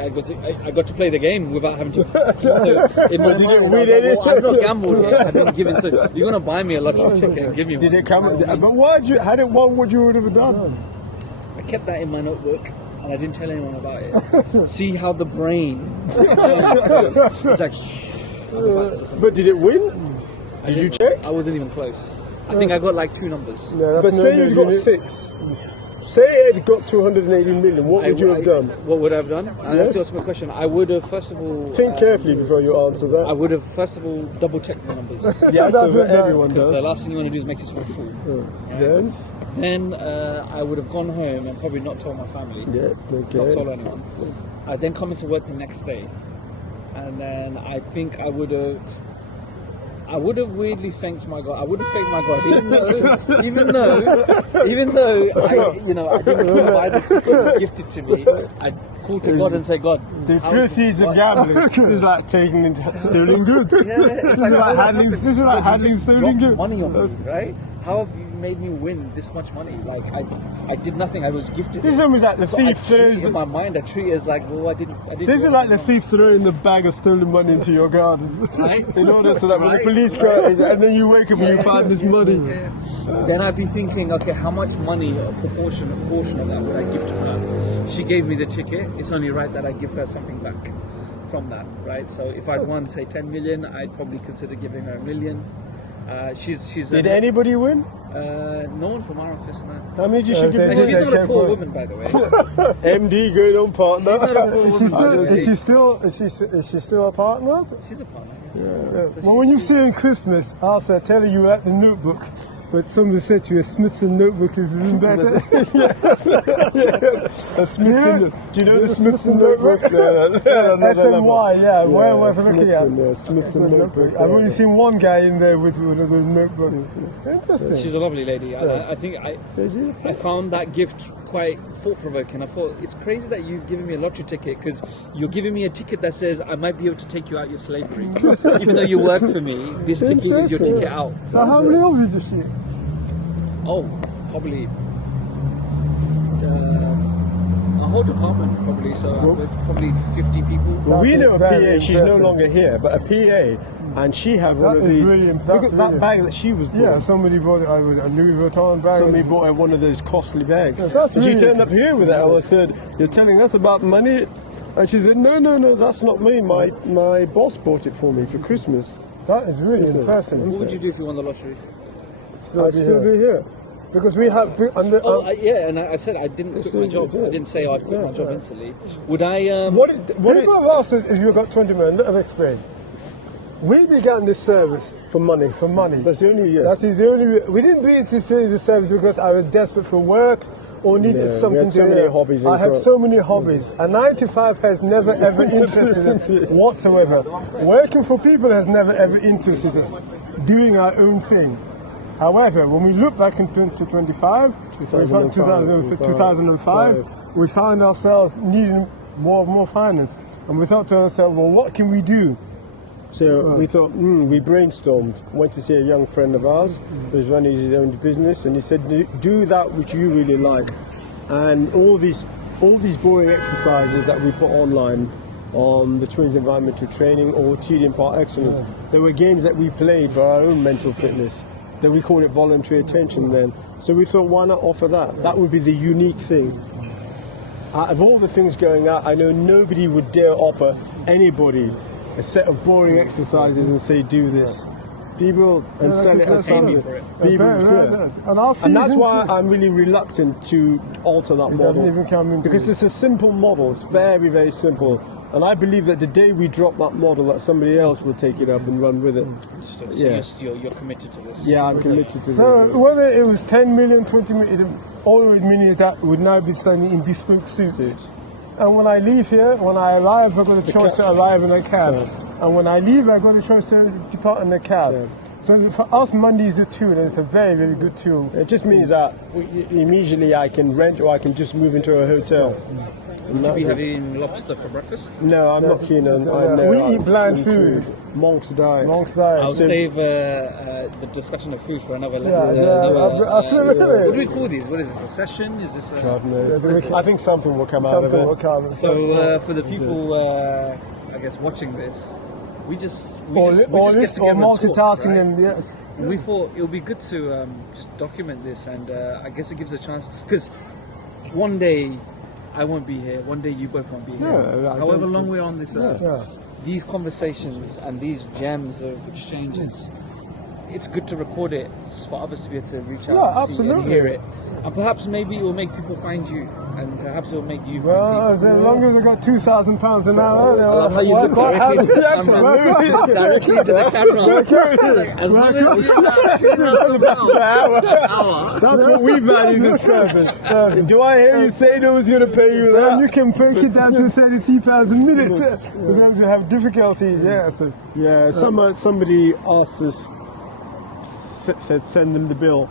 I got to play the game without having to. In my Did mind, it I was win like, any? well, I've not gambled here. I didn't give it. So you're gonna buy me a lottery ticket and give me one. Did it come? By all But means. why did you? Had it won, what you would have done? I kept that in my notebook, and I didn't tell anyone about it. See how the brain goes. It's like, shh. I'll go back to the phone. But did it win? Did you check? I wasn't even close. I think I got like 2 numbers. Yeah, But that's say no you'd good. got 6. Say it had got 280 million. What would you have done? What would I have done? Yes. That's my question. I would have first of all Think carefully before you answer I that. would have first of all double checked the numbers. Yeah, so That's everyone Because the does. last thing you want to do is make yourself a fool. Then, Then I would have gone home and probably not told my family. yeah, Not told okay. anyone. I'd then come into work the next day, and then I think I would have weirdly thanked my God. I would have thanked my God, even though I didn't buy this ticket, it was gifted to me. I called to God and say, God, The how is proceeds of gambling is like taking into stolen goods. Yeah, it's This is like handling. This is like God, you handling just stolen dropped goods. money on me, right? How have you made me win this much money? Like I did nothing. I was gifted. This it. one was like the So I thief treat throws it the. in my mind. I treat it as like, well, I didn't. This is do like the anything thief throwing the bag of stolen money into your garden. wrong, right? In order so that when the Right, police right. come, and then you wake up and you find this money. Yeah. Then I'd be thinking, okay, how much money, a portion of that would I give to her? She gave me the ticket. It's only right that I give her something back from that, right? So if I'd won, say, 10 million, I'd probably consider giving her $1 million. She's. Did anybody win? No one from our office now. How many did you give they And away? she's did. not a can't poor go. woman, by the way. MD going on partner. She's not a poor woman, by the way. Is she still a partner? She's a partner. Yeah. Well, when you see in Christmas, after telling you at the notebook, but somebody said to you, a Smithson notebook is even better. A Smithson. Do you know the Smithson notebook? SNY, yeah. Where was I looking at? Smithson, yeah, Smithson notebook. I've only seen one guy in there with one of those notebooks. Interesting. She's a lovely lady. I think I found that gift quite thought-provoking. I thought, it's crazy that you've given me a lottery ticket because you're giving me a ticket that says I might be able to take you out your slavery. Even though you work for me, this ticket is your Interesting. ticket out. So how many of you did she? Oh, probably a whole department, probably. So with probably 50 people. Well, we know a Very PA, she's no impressive. longer here, but a PA, and she had one That of is these. really Look impressive, at that really. bag that she was bought. Yeah, somebody bought it. I was a Louis Vuitton bag. Somebody bought her one of those costly bags. Yeah, that's and she really- turned up here with it, and I said, "You're telling us about money?" And she said, "No, that's not me. My boss bought it for me for Christmas. That is really Is it? impressive. What would you do if you won the lottery? I'd still be here." Because we have. Yeah, and I said I didn't quit my job. I didn't say I quit my job instantly. Would I? What People have asked us if you got 20 million. Let me explain. We began this service for money? for money. That's the only year. That is the only. We didn't do it to say the service because I was desperate for work or needed No, we something had so to many do. hobbies in I have front. so many hobbies. A 9 to 5 has never ever interested us whatsoever. Working for people has never ever interested us. Doing our own thing. However, when we look back in 2025, 2005, we found ourselves needing more finance. And we thought to ourselves, well, what can we do? So we thought, we brainstormed, went to see a young friend of ours who was running his own business, and he said, do that which you really like. And all these boring exercises that we put online on the Twins Environmental Training or TD Park Excellence, there were games that we played for our own mental fitness. Then we call it voluntary attention then. So we thought, why not offer that? That would be the unique thing. Out of all the things going out, I know nobody would dare offer anybody a set of boring exercises and say, do this. People and sell it as something. And that's why I'm really reluctant to alter that model. Because it's a simple model. It's very, very simple. And I believe that the day we drop that model, that somebody else will take it up and run with it. So you're committed to this? Yeah, I'm committed to this. So whether it was 10 million, 20 million, all it would mean is that would now be standing in bespoke suits. And when I leave here, when I arrive, I've got a choice to arrive in a cab. And when I leave, I've got a choice to depart in a cab. So for us, Monday is a tool, and it's a very, very good tool. It just means that immediately I can rent or I can just move into a hotel. Would you be having lobster for breakfast? No, I'm not keen on. We eat bland food. Monk's diet. I'll save the discussion of food for another lesson. Absolutely. What do we call these? What is this? A session? Is this? God knows. I think something will come out of it. So for the people, I guess watching this, we just get together and multitasking talk, right? and we thought it would be good to just document this, and I guess it gives a chance because one day I won't be here. One day you both won't be here. However long we're on this earth, these conversations and these gems of exchanges, it's good to record it for others to be able to reach out and see and hear it. And perhaps maybe it will make people find you, and perhaps it will make you find people. As long as I got £2,000 an hour. I love how you look directly into the camera. Directly into the camera. As long as you have £2,000 an hour. That's what we value this service. Do I hear you say no was going to pay you that? Then you can break it down to £32 a minute. For those who have difficulties, somebody asked us, said send them the bill,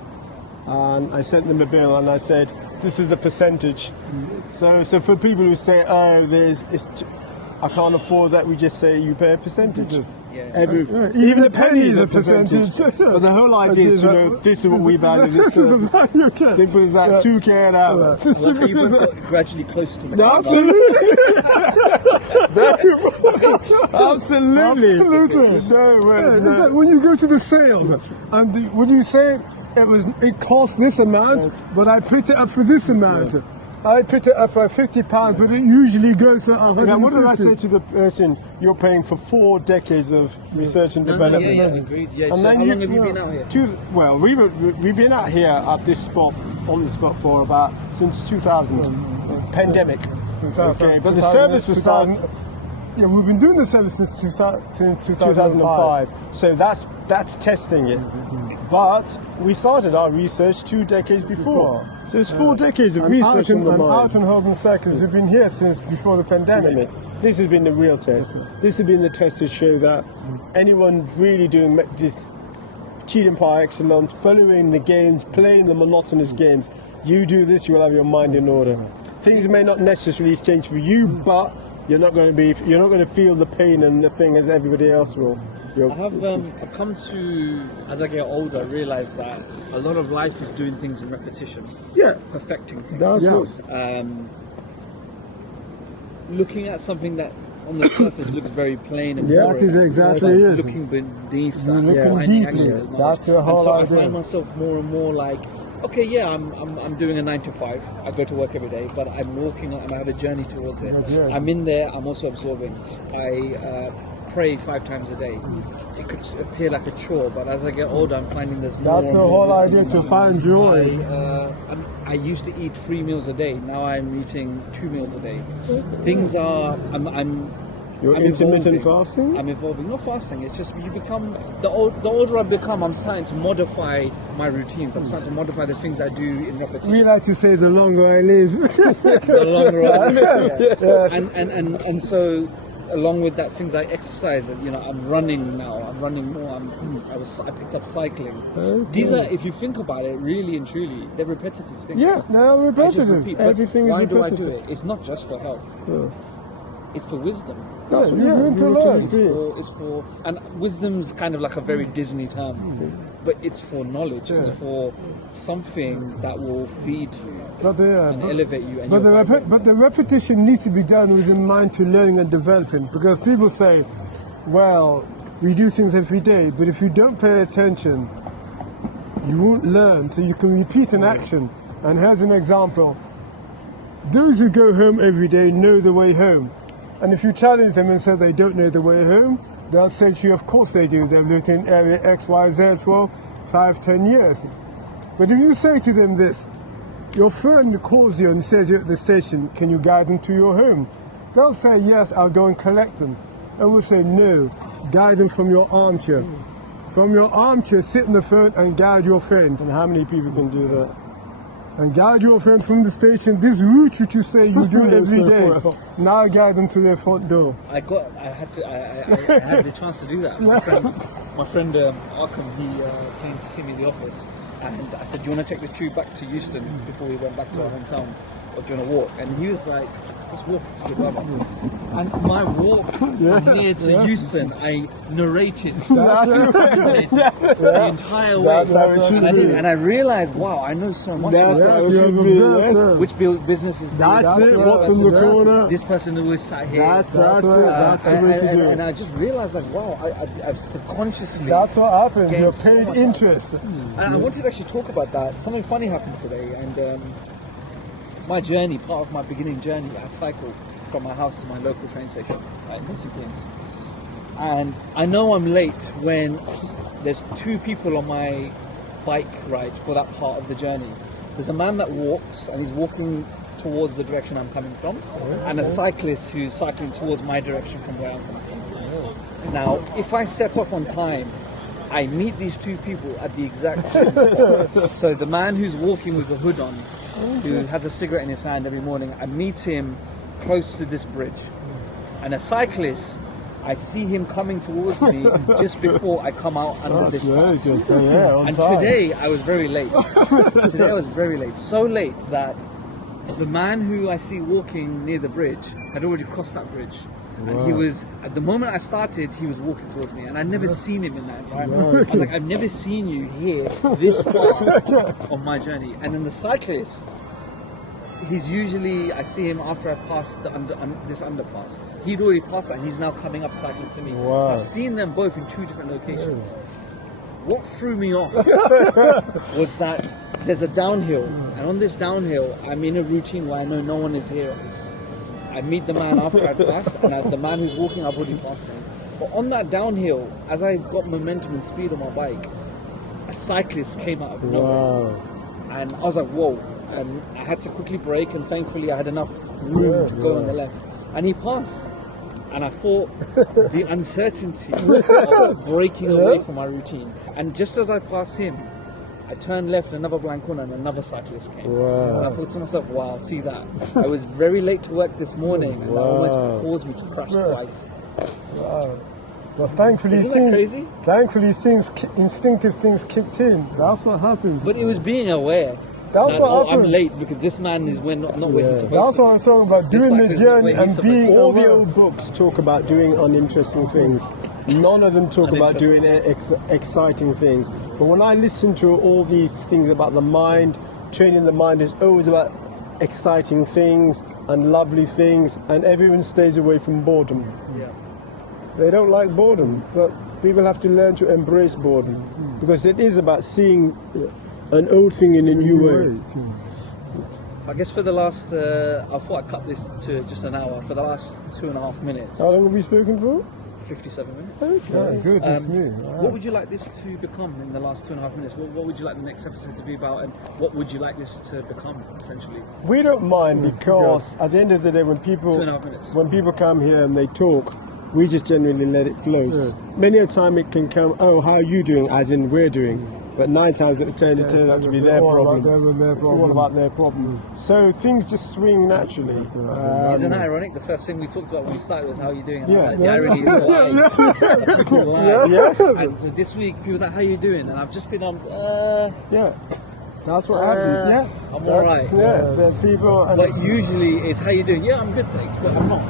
and I sent them a bill and I said this is the percentage. So for people who say I can't afford that, we just say you pay a percentage. Even a penny is a percentage. But the whole idea is this is what we value this service. Simple as that. 2K an hour. People got gradually closer to the Absolutely. No, when you go to the sales, and would you say it cost this amount, but I picked it up for this amount? I picked it up for £50, but it usually goes for 150. Now, what did I say to the person? You're paying for 4 decades of research and development. Agreed. And so then how long have you been out here? We've been out here at this spot, on this spot for about since 2000, pandemic. Okay, but the service was started. Yeah, we've been doing the service since 2005. So that's testing it. But we started our research 2 decades before. So it's 4 decades of research on the mind. Art and Hogan Circus have been here since before the pandemic. This has been the real test. This has been the test to show that anyone really doing this cheating par excellence, following the games, playing the monotonous games, you do this, you will have your mind in order. Things may not necessarily change for you, but you're not going to feel the pain and the thing as everybody else will. I've come to, as I get older, realize that a lot of life is doing things in repetition. Perfecting things. Looking at something that on the surface looks very plain and boring. That is exactly it. Looking beneath that, finding actually there's knowledge. That's the whole so idea. I find myself more and more like, okay, I'm doing a 9 to 5. I go to work every day, but I'm walking and I have a journey towards it. I'm in there. I'm also absorbing. I pray 5 times a day. It could appear like a chore, but as I get older, I'm finding there's more. That's the whole idea, to find joy. I used to eat 3 meals a day. Now I'm eating 2 meals a day. Things are. You're intermittent fasting? I'm evolving. Not fasting. It's just you become the older I become. I'm starting to modify my routines. I'm starting to modify the things I do in repetition. We like to say the longer I live. The longer I live. And so along with that, things like exercise. You know, I'm running now. I'm running more. I picked up cycling. Okay. These are, if you think about it, really and truly, they're repetitive things. Yeah, Now I just repetitive. repeat. But Everything is why do I do repetitive. it? It's not just for health. Yeah. It's for wisdom. Yeah, you're going to learn. It's for, and wisdom's kind of like a very Disney term, but it's for knowledge. It's for something that will feed you But and elevate you. And But you'll vibrate. but the repetition needs to be done with in mind to learning and developing, because people say, well, we do things every day, but if you don't pay attention, you won't learn. So you can repeat an action. And here's an example. Those who go home every day know the way home. And if you challenge them and say they don't know the way home, they'll say to you, of course they do. They've lived in area X, Y, Z for 5, 10 years. But if you say to them this, your friend calls you and says you're at the station, can you guide them to your home? They'll say, yes, I'll go and collect them. And we'll say, no, guide them from your armchair. From your armchair, sit in the phone and guide your friend. And how many people can do that? And guide your friend from the station, this route which you say you do every So day. well. Now guide them to their front door. I had the chance to do that. My friend Arkham, he came to see me in the office, and I said, do you want to take the tube back to Euston before we went back to our hometown, or do you want to walk? And he was like, let's walk, it's good weather. And my walk from here to Euston, I narrated the entire way. That's how it should be. And I realized, wow, I know so much That's about how it you should have be. observed, Yes. sir. which businesses do That's this, it. this What's in person the does, corner? this person always sat here. That's the way to do And it. I just realized, like, wow, I've subconsciously. That's what happens, gained you're so paid much interest. And I wanted to actually talk about that. Something funny happened today, and my journey, part of my beginning journey, I cycled from my house to my local train station at Islington Twins. And I know I'm late when there's two people on my bike ride for that part of the journey. There's a man that walks, and he's walking towards the direction I'm coming from, and a cyclist who's cycling towards my direction from where I'm coming from. Now, if I set off on time, I meet these two people at the exact same spot. So the man who's walking with the hood on, who has a cigarette in his hand every morning, I meet him close to this bridge. And a cyclist, I see him coming towards me just before I come out under this Very pass. good. So yeah, on And time. today I was very late. Today I was very late. So late that the man who I see walking near the bridge had already crossed that bridge. And he was, at the moment I started, he was walking towards me. And I'd never seen him in that environment. I was like, I've never seen you here this far on my journey. And then the cyclist, he's usually, I see him after I passed this underpass. He'd already passed that, and he's now coming up cycling to me. Wow. So I've seen them both in two different locations. What threw me off was that there's a downhill, and on this downhill, I'm in a routine where I know no one is here on this. I meet the man after I passed, and the man who's walking, I've already passed him. But on that downhill, as I got momentum and speed on my bike, a cyclist came out of nowhere. Wow. And I was like, whoa. And I had to quickly brake, and thankfully I had enough room to go on the left. And he passed. And I thought the uncertainty of breaking away from my routine. And just as I passed him, I turned left, another blind corner, and another cyclist came. Wow. And I thought to myself, wow, see that. I was very late to work this morning, and that almost caused me to crash twice. Wow. Well, thankfully, Isn't that crazy? Thankfully, instinctive things kicked in. That's what happens. But it was being aware. That's that, what I'm happens. late because this man is not where he's supposed That's to what I'm talking about, This doing the cyclist is not journey where and he's supposed being to. All the aware. old books talk about doing uninteresting things. None of them talk about doing exciting things. But when I listen to all these things about the mind, training the mind is always about exciting things and lovely things, and everyone stays away from boredom. Yeah. They don't like boredom, but people have to learn to embrace boredom, because it is about seeing an old thing in a new way. I guess for the last, I thought I'd cut this to just an hour. For the last 2.5 minutes, How long have we spoken for? 57 minutes. Yeah, good, that's new. What would you like this to become in the last 2.5 minutes? What would you like the next episode to be about, and what would you like this to become, essentially? We don't mind, because at the end of the day, when people 2.5 minutes. when people come here and they talk, we just genuinely let it flow. Many a time it can come, oh, how are you doing? As in, we're doing. But 9 times out of 10, it turns out to be their all problem. about their It's all about their problem. So things just swing naturally. Isn't that ironic? The first thing we talked about when we started was how you doing. And Yeah. I'm like, the irony in your eyes. People lie. Yes. And so this week, people were like, how you doing? And I've just been on, Yeah, that's what happens. Yeah, I'm alright. Yeah, the people. And But usually it's how you doing? Yeah, I'm good, thanks, but I'm not.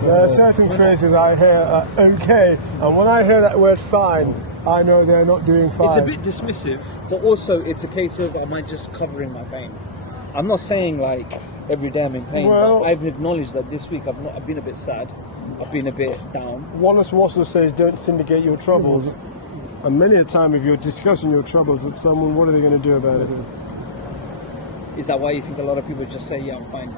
There are certain phrases I hear are okay, and when I hear that word fine, I know they're not doing fine. It's a bit dismissive, but also it's a case of, am I just covering my pain? I'm not saying like every day I'm in pain, Well- but I've acknowledged that this week I've been a bit sad. I've been a bit down. Wallace Wassel says, "Don't syndicate your troubles." And many a time, if you're discussing your troubles with someone, what are they going to do about it? Is that why you think a lot of people just say, yeah, I'm fine?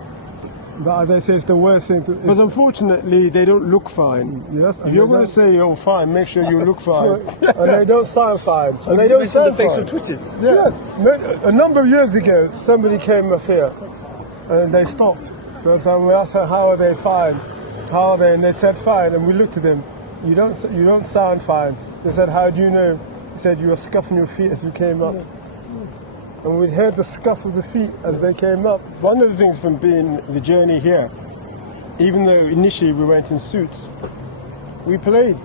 But as I say, it's the worst thing to. But unfortunately, they don't look fine. Yes, If you're going to say you're fine, make sure you look fine. and they don't sound fine. And they don't the sound face fine. of Twitters. Yeah. A number of years ago, somebody came up here and they stopped. Because we asked her, how are they fine? How are they? And they said fine. And we looked at them. You don't sound fine. They said, how do you know? He said, you were scuffing your feet as you came up. And we heard the scuff of the feet as they came up. One of the things from being the journey here, even though initially we went in suits, we played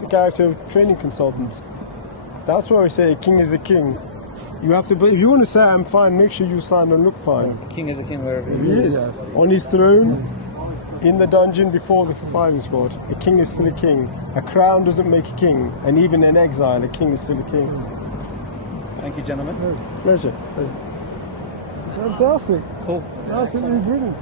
the character of training consultants. That's why we say a king is a king. You have to, but if you want to say I'm fine, make sure you stand and look fine. A king is a king wherever He he is on his throne, in the dungeon before the firing squad. A king is still a king. A crown doesn't make a king, and even in exile, a king is still a king. Thank you, gentlemen. Pleasure. Fantastic. Cool. Absolutely brilliant.